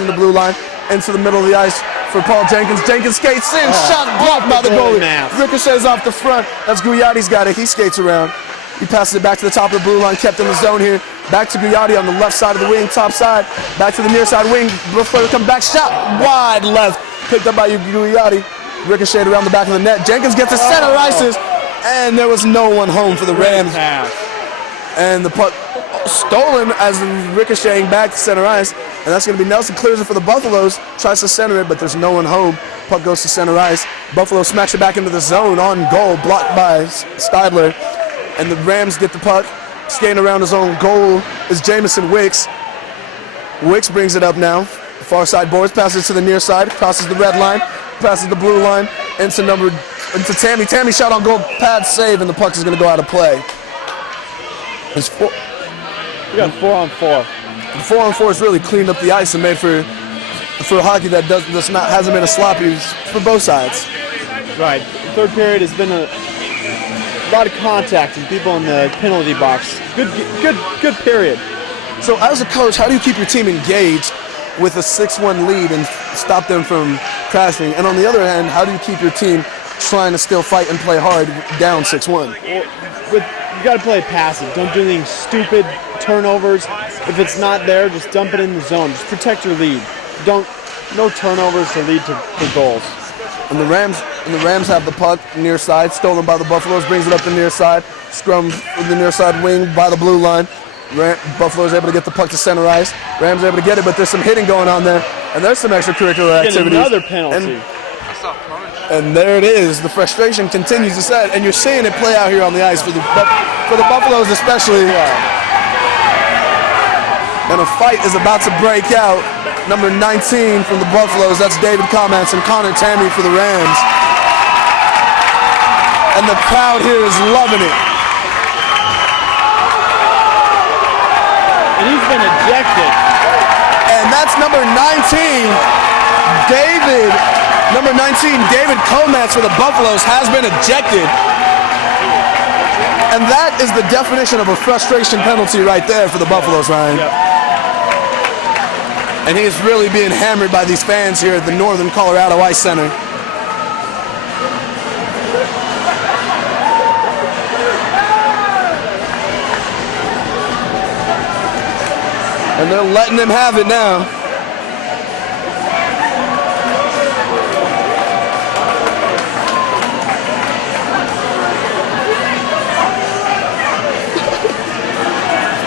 the blue line, into the middle of the ice for Paul Jenkins. Jenkins skates in, shot blocked by the goalie. Ricochets off the front. That's Gugliotti's got it. He skates around. He passes it back to the top of the blue line, kept in the zone here. Back to Gugliotti on the left side of the wing, top side. Back to the near side wing. Buffalo come back, shot wide left. Picked up by Gugliotti. Ricocheted around the back of the net. Jenkins gets to center ices, and there was no one home for the Rams. And the puck stolen as ricocheting back to center ice, and that's going to be Nelson. Clears it for the Buffaloes, tries to center it, but there's no one home. Puck goes to center ice. Buffalo smacks it back into the zone on goal, blocked by Steidler, and the Rams get the puck. Skating around his own goal is Jamison Wicks. Wicks brings it up now. Far side boards, passes to the near side, crosses the red line, passes the blue line, into Tammy. Tammy shot on goal, pad save, and the puck is going to go out of play. We got 4-on-4. The 4-on-4 has really cleaned up the ice and made for hockey that hasn't been a sloppy for both sides. Right. Third period has been a lot of contact and people in the penalty box. Good period. So as a coach, how do you keep your team engaged with a 6-1 lead and stop them from crashing? And on the other hand, how do you keep your team trying to still fight and play hard down 6-1? You got to play passive. Don't do anything stupid, turnovers. If it's not there, just dump it in the zone. Just protect your lead. No turnovers to lead to goals. And the Rams have the puck near side, stolen by the Buffaloes, brings it up the near side, scrum with the near side wing by the blue line. Buffalo's able to get the puck to center ice. Rams able to get it, but there's some hitting going on there, and there's some extracurricular activities. Another penalty. And there it is. The frustration continues to set, and you're seeing it play out here on the ice for the Buffaloes especially. And a fight is about to break out. Number 19 from the Buffaloes, that's David Comance, and Connor Tammy for the Rams. And the crowd here is loving it. And he's been ejected. And that's number 19, David Comance for the Buffaloes has been ejected. And that is the definition of a frustration penalty right there for the Buffaloes, Ryan. Yep. And he is really being hammered by these fans here at the Northern Colorado Ice Center. And they're letting him have it now.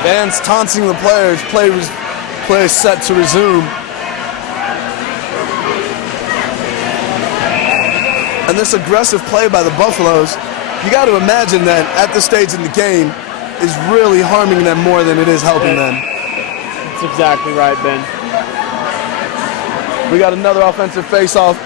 Benz taunting the players. Play is set to resume. And this aggressive play by the Buffaloes, you got to imagine that at this stage in the game is really harming them more than it is helping them. That's exactly right, Ben. We got another offensive face-off.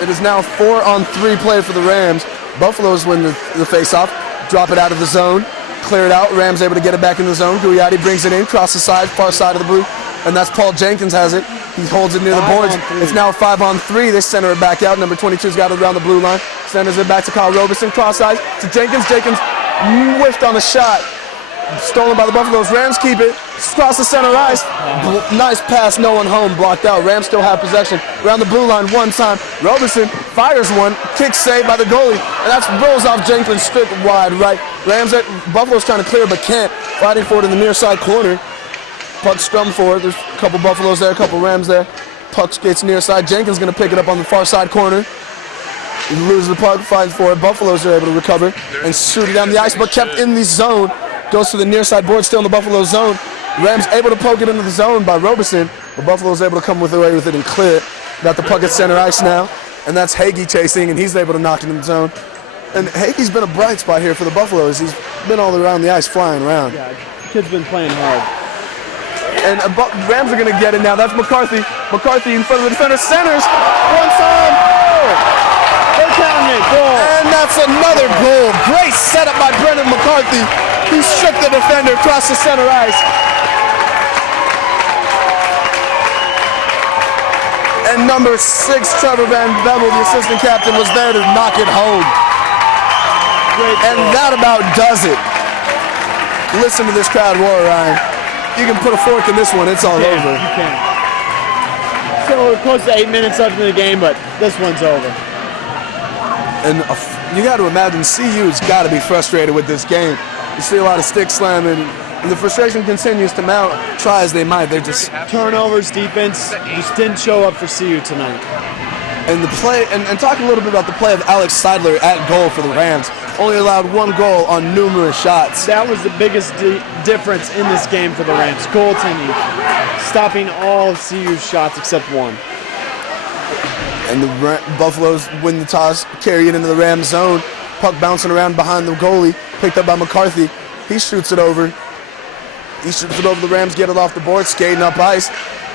It is now 4-on-3 play for the Rams. Buffaloes win the face-off, drop it out of the zone, clear it out. Rams able to get it back in the zone. Gugliotti brings it in, cross the side, far side of the blue, and that's Paul Jenkins has it. He holds it near the boards. It's now 5-on-3. They center it back out. Number 22's got it around the blue line. Centers it back to Kyle Robeson, cross side to Jenkins. Jenkins whiffed on the shot. Stolen by the Buffaloes. Rams keep it. Cross the center ice. Nice pass, no one home, blocked out. Rams still have possession. Around the blue line one time. Robeson fires one. Kick saved by the goalie. And that's rolls off Jenkins straight wide right. Buffalo's trying to clear but can't. Fighting for it in the near side corner. Puck scrum for it. There's a couple Buffaloes there, a couple Rams there. Puck skates near side. Jenkins going to pick it up on the far side corner. He loses the puck, fights for it. Buffaloes are able to recover and shoot it down the ice, but kept in the zone. Goes to the near side board, still in the Buffalo zone. Rams able to poke it into the zone by Robeson, but Buffalo's able to come away with it and clear it. Got the puck at center ice now, and that's Hagee chasing, and he's able to knock it in the zone. And Hagee's been a bright spot here for the Buffaloes. He's been all around the ice, flying around. Yeah, kid's been playing hard. And Rams are going to get it now. That's McCarthy. McCarthy in front of the defender. Centers. One time. They're counting it. Goal. And that's another goal. Great setup by Brendan McCarthy. He shook the defender across the center ice. And number 6, Trevor Van Bevel, the assistant captain, was there to knock it home. And that about does it. Listen to this crowd roar, Ryan. You can put a fork in this one, it's all over. You can. So close to 8 minutes left in the game, but this one's over. And you got to imagine CU's got to be frustrated with this game. You see a lot of stick slamming, and the frustration continues to mount. Try as they might, they're just turnovers. Defense just didn't show up for CU tonight. And the play, and talk a little bit about the play of Alex Seidler at goal for the Rams. Only allowed 1 goal on numerous shots. That was the biggest difference in this game for the Rams. Goaltending, stopping all of CU's shots except one. And the Buffaloes win the toss, carry it into the Rams zone. Puck bouncing around behind the goalie, picked up by McCarthy. He shoots it over. The Rams get it off the board, skating up ice.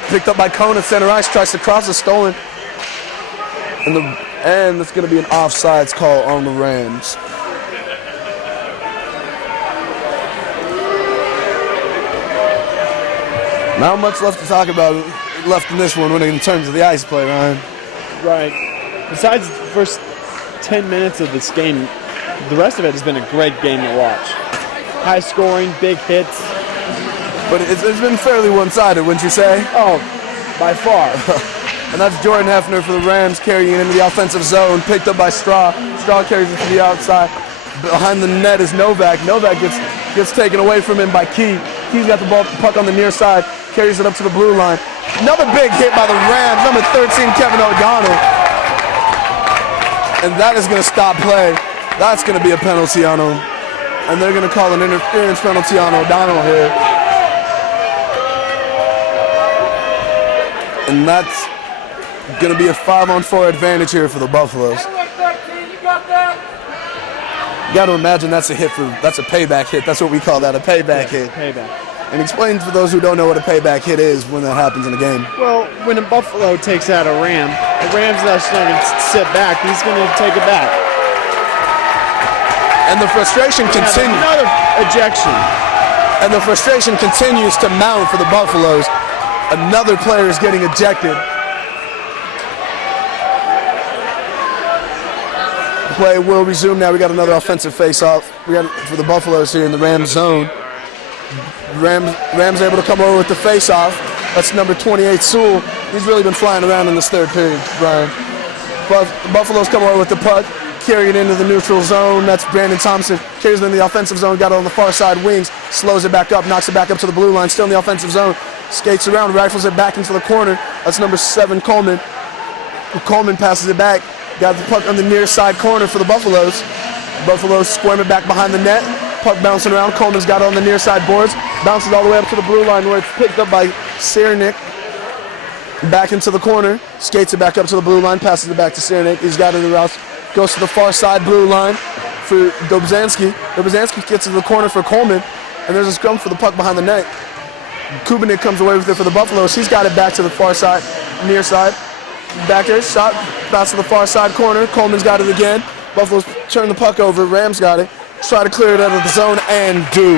Picked up by Cone at center ice, tries to cross, it's stolen. And it's going to be an offsides call on the Rams. Not much left to talk about left in this one in terms of the ice play, Ryan. Right. Besides the first 10 minutes of this game, the rest of it has been a great game to watch. High scoring, big hits. But it's been fairly one-sided, wouldn't you say? Oh, by far. And that's Jordan Hefner for the Rams carrying it into the offensive zone, picked up by Straw. Straw carries it to the outside. Behind the net is Novak. Novak gets taken away from him by Key. Key's got the puck on the near side, carries it up to the blue line. Another big hit by the Rams, number 13, Kevin O'Donnell. And that is going to stop play. That's going to be a penalty on him. And they're going to call an interference penalty on O'Donnell here. And that's going to be a 5-on-4 advantage here for the Buffaloes. You got to imagine that's a payback hit. That's what we call that, a payback hit. Payback. And explain for those who don't know what a payback hit is when that happens in a game. Well, when a Buffalo takes out a Ram, the Ram's not going to sit back. He's going to take it back. And the frustration continues. Another ejection. And the frustration continues to mount for the Buffaloes. Another player is getting ejected. Play will resume now. We got another offensive face-off. We got for the Buffaloes here in the Rams zone. Rams able to come over with the face-off. That's number 28, Sewell. He's really been flying around in this third period, Brian. The Buffaloes come over with the puck, carry it into the neutral zone. That's Brandon Thompson. Carries it into the offensive zone, got it on the far side wings, slows it back up, knocks it back up to the blue line, still in the offensive zone. Skates around, rifles it back into the corner. That's number 7, Coleman. Coleman passes it back. Got the puck on the near side corner for the Buffaloes. Buffaloes squirm it back behind the net. Puck bouncing around. Coleman's got it on the near side boards. Bounces all the way up to the blue line where it's picked up by Siernik. Back into the corner. Skates it back up to the blue line. Passes it back to Siernik. He's got it in the route. Goes to the far side blue line for Dobzhansky. Dobzhansky gets to the corner for Coleman. And there's a scrum for the puck behind the net. Kubinik comes away with it for the Buffaloes. He's got it back to the far side, near side. Back there, shot, pass to the far side corner. Coleman's got it again. Buffaloes turn the puck over. Rams got it. Try to clear it out of the zone and do.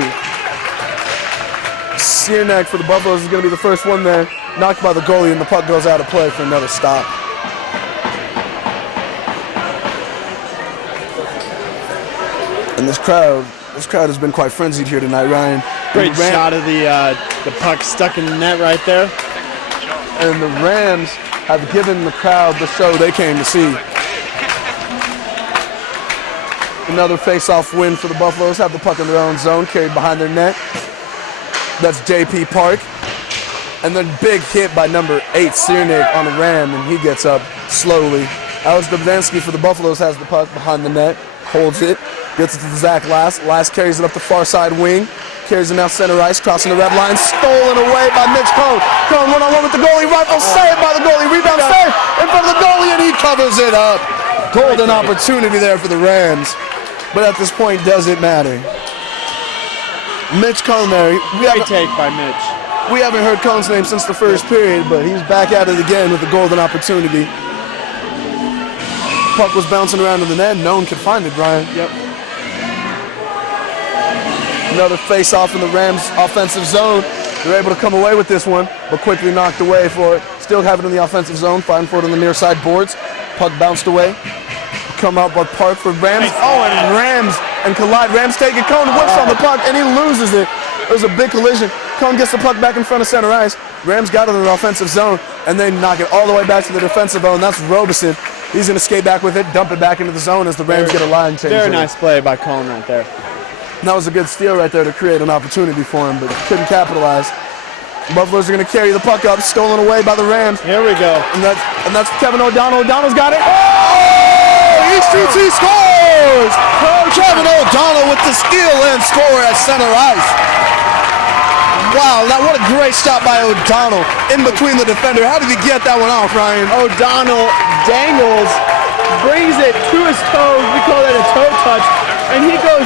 Siernik for the Buffaloes is going to be the first one there. Knocked by the goalie, and the puck goes out of play for another stop. And this crowd has been quite frenzied here tonight, Ryan. Great shot of the puck stuck in the net right there. And the Rams have given the crowd the show they came to see. Another face-off win for the Buffaloes. Have the puck in their own zone, carried behind their net. That's J.P. Park. And then big hit by number 8, Siernik, on the Ram, and he gets up slowly. Alex Dobzhansky for the Buffaloes has the puck behind the net, holds it, gets it to Zach Last. Last carries it up the far side wing, carries it now center ice, crossing the red line, stolen away by Mitch Cohn. Cohn one-on-one with the goalie, rifle saved by the goalie, rebound saved in front of the goalie, and he covers it up. Golden opportunity there for the Rams, but at this point, does it matter? Mitch Cohn there. Great take by Mitch. We haven't heard Cohn's name since the first period, but he's back at it again with a golden opportunity. Puck was bouncing around in the net. No one could find it, Brian. Yep. Another face-off in the Rams' offensive zone. They're able to come away with this one, but quickly knocked away for it. Still have it in the offensive zone. Fighting for it on the near side boards. Puck bounced away. Come out by Park for Rams. Oh, and Rams and collide. Rams take it. Cohn whips on the puck, and he loses it. There's a big collision. Cohn gets the puck back in front of center ice. Rams got it in the offensive zone, and they knock it all the way back to the defensive zone. That's Robeson. He's going to skate back with it, dump it back into the zone as the Rams get a line change. Very nice play by Cohn right there. And that was a good steal right there to create an opportunity for him, but couldn't capitalize. Buffaloes are going to carry the puck up, stolen away by the Rams. Here we go. And that's Kevin O'Donnell. O'Donnell's got it. Oh! He shoots, he scores! Kevin O'Donnell with the steal and score at center ice. Wow, what a great shot by O'Donnell in between the defender. How did he get that one off, Ryan? O'Donnell dangles, brings it to his toes. We call that a toe touch. And he goes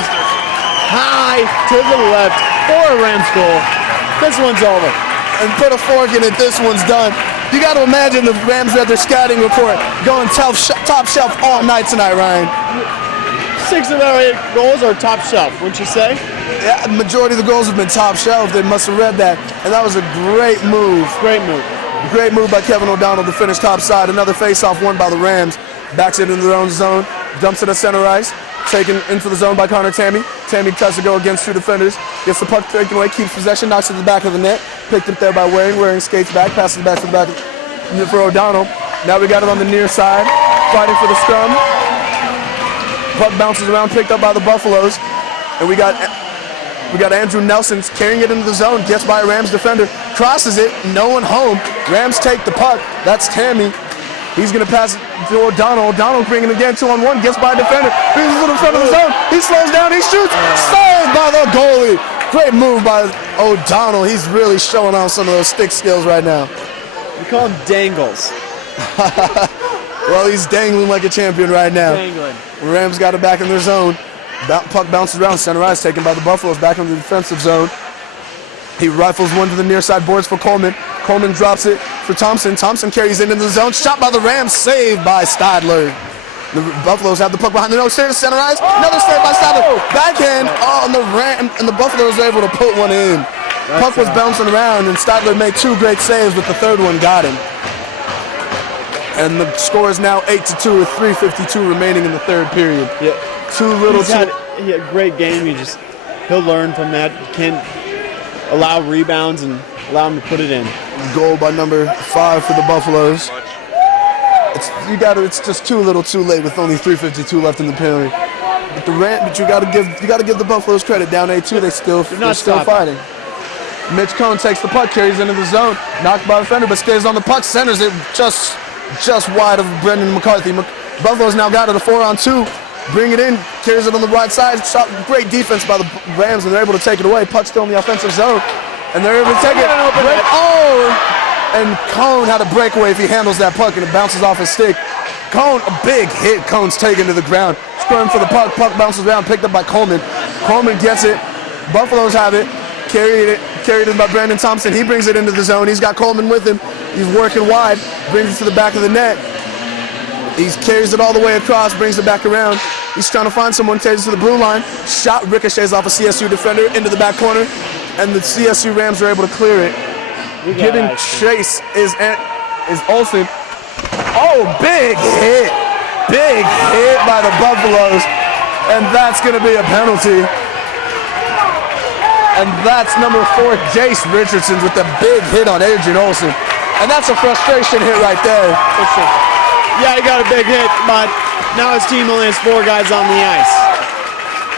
high to the left for a Rams goal. This one's over. And put a fork in it, this one's done. You got to imagine the Rams at their scouting report going top shelf all night tonight, Ryan. 6 of their 8 goals are top shelf, wouldn't you say? Yeah, the majority of the goals have been top shelf. They must have read that. And that was a great move. Great move. Great move by Kevin O'Donnell to finish top side. Another face-off won by the Rams. Backs it into their own zone. Dumps it at center ice. Taken into the zone by Connor Tammy. Tammy tries to go against 2 defenders. Gets the puck taken away, keeps possession, knocks it to the back of the net. Picked up there by Waring. Waring skates back, passes it back to the back for O'Donnell. Now we got it on the near side. Fighting for the scrum. Puck bounces around, picked up by the Buffaloes. And we got Andrew Nelson carrying it into the zone. Gets by a Rams defender. Crosses it. No one home. Rams take the puck. That's Tammy. He's going to pass it to O'Donnell. O'Donnell bringing it again 2-on-1. Gets by a defender. Brings it to the front of the zone. He slows down. He shoots. Saved by the goalie. Great move by O'Donnell. He's really showing off some of those stick skills right now. We call him dangles. Well, he's dangling like a champion right now. Dangling. Rams got it back in their zone. Puck bounces around. Center ice taken by the Buffaloes. Back in the defensive zone. He rifles one to the near side boards for Coleman. Coleman drops it for Thompson. Thompson carries it into the zone. Shot by the Rams. Saved by Stadler. The Buffaloes have the puck behind the nose. Center ice. Another save by Stadler. Backhand. Oh, and the Buffaloes were able to put one in. Puck was bouncing around, and Stadler made 2 great saves, but the third one got him. And the score is now 8-2 with 3:52 remaining in the third period. Yeah. He had a great game. He'll learn from that. You can't allow rebounds and allow him to put it in. Goal by number 5 for the Buffaloes. It's just too little, too late with only 3:52 left in the period. But you got to give the Buffaloes credit. Down 8-2, they're still fighting. Mitch Cohn takes the puck, carries into the zone, knocked by the defender, but stays on the puck, centers it just wide of Brendan McCarthy. Buffalo's now got it a 4-on-2. bring it in, carries it on the right side. Great defense by the Rams, and they're able to take it away. Puck still in the offensive zone, and they're able to take it. And Cone had a breakaway if he handles that puck, and it bounces off his stick. Cone, a big hit. Cone's taken to the ground. Scrum for the puck. Puck bounces around, picked up by Coleman. Coleman gets it. Buffaloes have it. Carried in by Brandon Thompson. He brings it into the zone. He's got Coleman with him. He's working wide. Brings it to the back of the net. He carries it all the way across, brings it back around. He's trying to find someone, takes it to the blue line. Shot ricochets off a CSU defender into the back corner, and the CSU Rams are able to clear it. Giving chase is Olsen. Oh, big hit. Big hit by the Buffaloes, and that's going to be a penalty. And that's number 4, Jace Richardson, with the big hit on Adrian Olsen. And that's a frustration hit right there. Yeah, he got a big hit, but now his team only has 4 guys on the ice.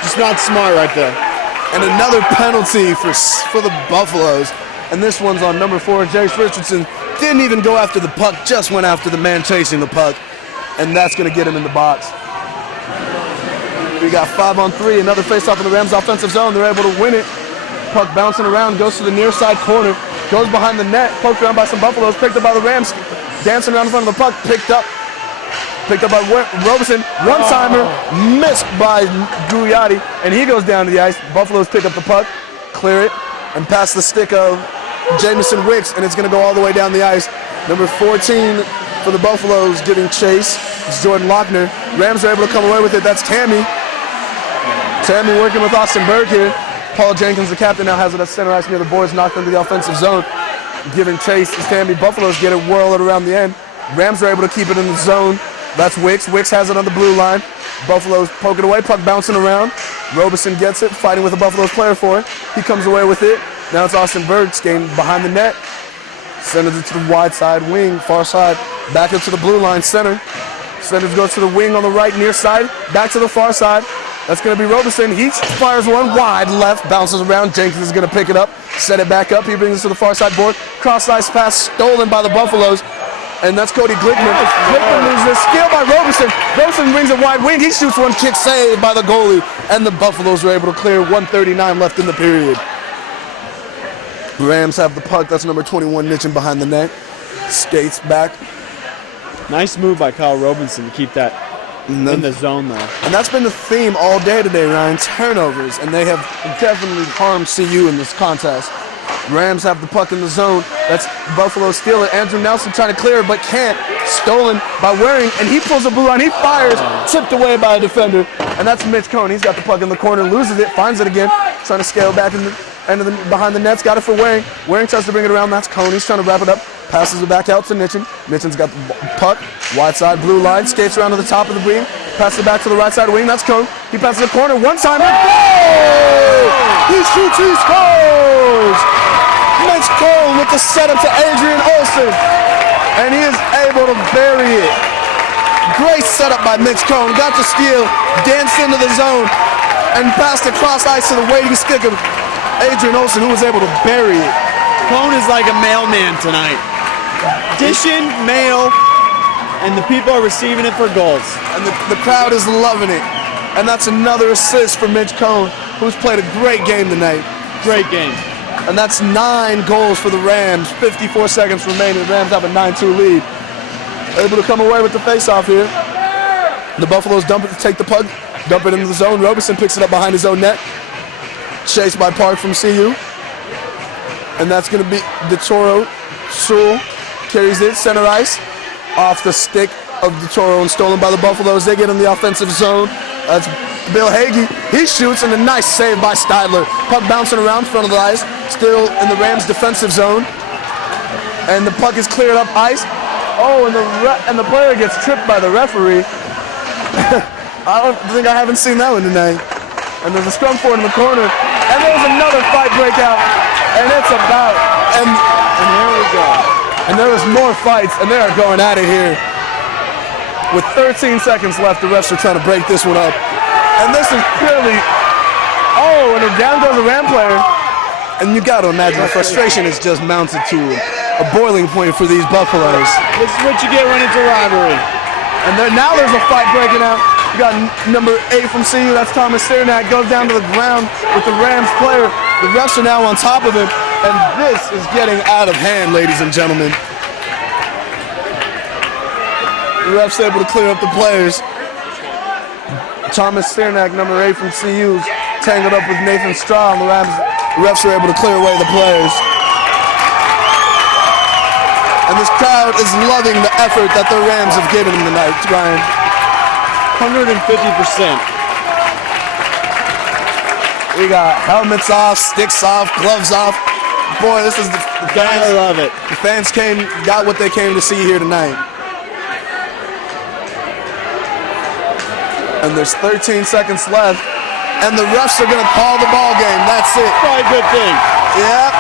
Just not smart right there. And another penalty for the Buffaloes. And this one's on number 4, Jace Richardson. Didn't even go after the puck, just went after the man chasing the puck. And that's going to get him in the box. We got 5-on-3, another face-off in the Rams' offensive zone. They're able to win it. Puck bouncing around, goes to the near side corner, goes behind the net, poked around by some Buffaloes, picked up by the Rams, dancing around in front of the puck, picked up by Robeson, one-timer, missed by Gugliotti, and he goes down to the ice. Buffaloes pick up the puck, clear it, and pass the stick of Jamison Wicks, and it's going to go all the way down the ice. Number 14 for the Buffaloes giving chase. It's Jordan Lochner. Rams are able to come away with it. That's Tammy. Tammy working with Austin Berg here. Paul Jenkins, the captain, now has it at center ice near the boards, knocked into the offensive zone. Giving chase is Tammy. Buffaloes get it, whirl it around the end. Rams are able to keep it in the zone. That's Wicks. Wicks has it on the blue line. Buffaloes poke it away, puck bouncing around. Robeson gets it, fighting with the Buffaloes player for it. He comes away with it. Now it's Austin Berg skating behind the net. Sends it to the wide side wing, far side. Back up to the blue line, center. Sends it goes to the wing on the right, near side. Back to the far side. That's going to be Robeson. He fires one wide left, bounces around. Jenkins is going to pick it up, set it back up. He brings it to the far side board. Cross-ice pass stolen by the Buffaloes. And that's Cody Glickman. Glickman loses skill by Robeson. Robeson brings it wide wing. He shoots one, kick saved by the goalie. And the Buffaloes were able to clear. 1:39 left in the period. Rams have the puck. That's number 21, Nitchin behind the net. Skates back. Nice move by Kyle Robinson to keep that in the zone, though. And that's been the theme all day today, Ryan. Turnovers, and they have definitely harmed CU in this contest. Rams have the puck in the zone. That's Buffalo steal it. Andrew Nelson trying to clear it, but can't. Stolen by Waring, and he pulls a blue line. He fires, tipped away by a defender. And that's Mitch Cohn. He's got the puck in the corner, loses it, finds it again, trying to scale back in the end of the behind the nets. Got it for Waring. Waring tries to bring it around. That's Cohn. He's trying to wrap it up. Passes it back out to Nitchin. Nitchin's got the puck. Wide side, blue line. Skates around to the top of the wing. Passes it back to the right side wing. That's Cohn. He passes the corner. One-timer. Goal! He shoots. He scores! Mitch Cole with the setup to Adrian Olsen. And he is able to bury it. Great setup by Mitch Cone. Got the steal. Danced into the zone. And passed across ice to the waiting stick of Adrian Olsen, who was able to bury it. Cone is like a mailman tonight. Dishing mail, and the people are receiving it for goals. And the crowd is loving it. And that's another assist for Mitch Cone, who's played a great game tonight. Great game. And that's 9 goals for the Rams. 54 seconds remaining. The Rams have a 9-2 lead. Able to come away with the face-off here. The Buffaloes take the puck, dump it into the zone. Robeson picks it up behind his own net. Chased by Park from CU. And that's going to be DeToro. Sewell carries it, center ice. Off the stick of DeToro and stolen by the Buffaloes. They get in the offensive zone. That's Bill Hagee. He shoots, and a nice save by Steidler. Puck bouncing around in front of the ice. Still in the Rams' defensive zone. And the puck is cleared up ice. Oh, and the player gets tripped by the referee. I haven't seen that one tonight. And there's a scrum for it in the corner. And there's another fight breakout. And it's about, and here we go. And there is more fights, and they are going at it here. With 13 seconds left, the refs are trying to break this one up. And this is clearly, and down goes the Ram player. And you got to imagine the frustration is just mounted to a boiling point for these Buffaloes. This is what you get when it's a rivalry. And now there's a fight breaking out. You got number 8 from CU, that's Thomas Sternak, goes down to the ground with the Rams player. The refs are now on top of him, and this is getting out of hand, ladies and gentlemen. The refs able to clear up the players. Thomas Sternak, number 8 from CU, tangled up with Nathan Straw, and the refs are able to clear away the players. And this crowd is loving the effort that the Rams have given them tonight, Ryan. 150%. We got helmets off, sticks off, gloves off. Boy, this is the Gotta love it. The fans got what they came to see here tonight. And there's 13 seconds left, and the refs are gonna call the ball game. That's it. Probably a good thing. Yeah.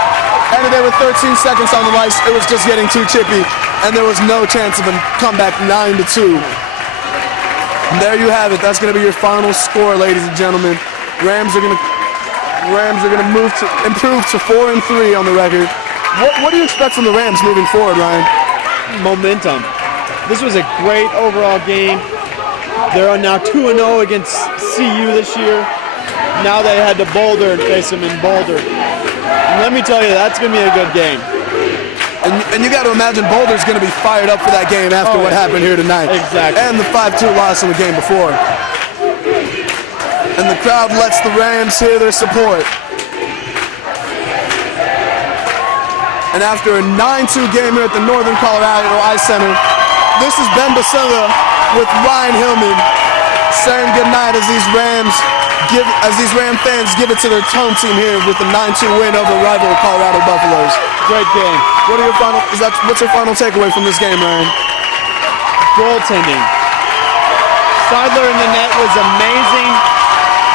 Ended there with 13 seconds on the lights. It was just getting too chippy, and there was no chance of a comeback. 9-2. And there you have it. That's going to be your final score, ladies and gentlemen. Rams are going to improve to 4-3 on the record. What do you expect from the Rams moving forward, Ryan? Momentum. This was a great overall game. They're now 2-0 against CU this year. Now they head to Boulder and face them in Boulder. And let me tell you, that's going to be a good game. And you got to imagine Boulder's going to be fired up for that game after what happened here tonight. Exactly. And the 5-2 loss in the game before. And the crowd lets the Rams hear their support. And after a 9-2 game here at the Northern Colorado Ice Center, this is Ben Bosunga with Ryan Hillman saying goodnight as these Ram fans give it to their home team here with the 9-2 win over rival Colorado Buffaloes. Great game. What's your final takeaway from this game, Ryan? Goaltending. Seidler in the net was amazing.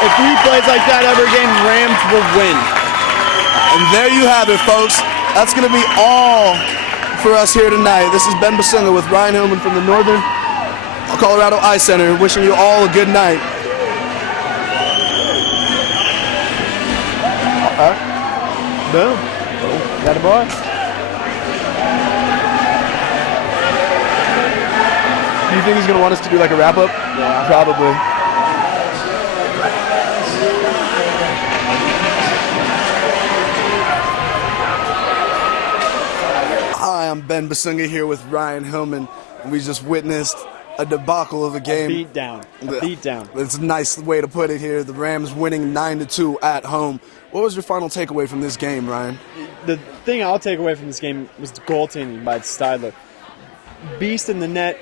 If he plays like that every game, Rams will win. And there you have it, folks. That's going to be all for us here tonight. This is Ben Bosunga with Ryan Hillman from the Northern Colorado Ice Center, wishing you all a good night. Boom. Got a boy. Do you think he's going to want us to do like a wrap-up? Yeah. Probably. Hi, I'm Ben Bosunga here with Ryan Hillman. We just witnessed a debacle of a game. A beatdown. It's a nice way to put it here. The Rams winning 9-2 at home. What was your final takeaway from this game, Ryan? The thing I'll take away from this game was the goaltending by Seidler. Beast in the net.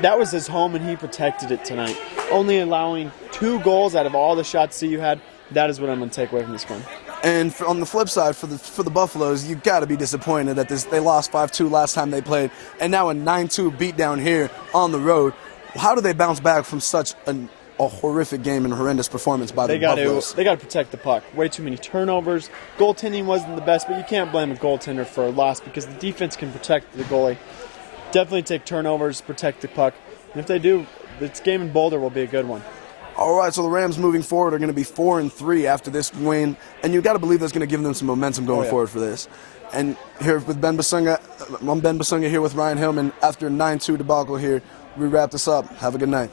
That was his home, and he protected it tonight. Only allowing 2 goals out of all the shots CU had. That is what I'm going to take away from this one. And on the flip side, for the Buffaloes, you got to be disappointed that they lost 5-2 last time they played, and now a 9-2 beatdown here on the road. How do they bounce back from such a horrific game and horrendous performance by the Buffaloes? They got to protect the puck. Way too many turnovers. Goaltending wasn't the best, but you can't blame a goaltender for a loss because the defense can protect the goalie. Definitely take turnovers, protect the puck, and if they do, this game in Boulder will be a good one. All right, so the Rams moving forward are going to be 4-3 after this win, and you got to believe that's going to give them some momentum going forward for this. And here with Ben Bosunga, I'm Ben Bosunga here with Ryan Hillman. After a 9-2 debacle here, we wrap this up. Have a good night.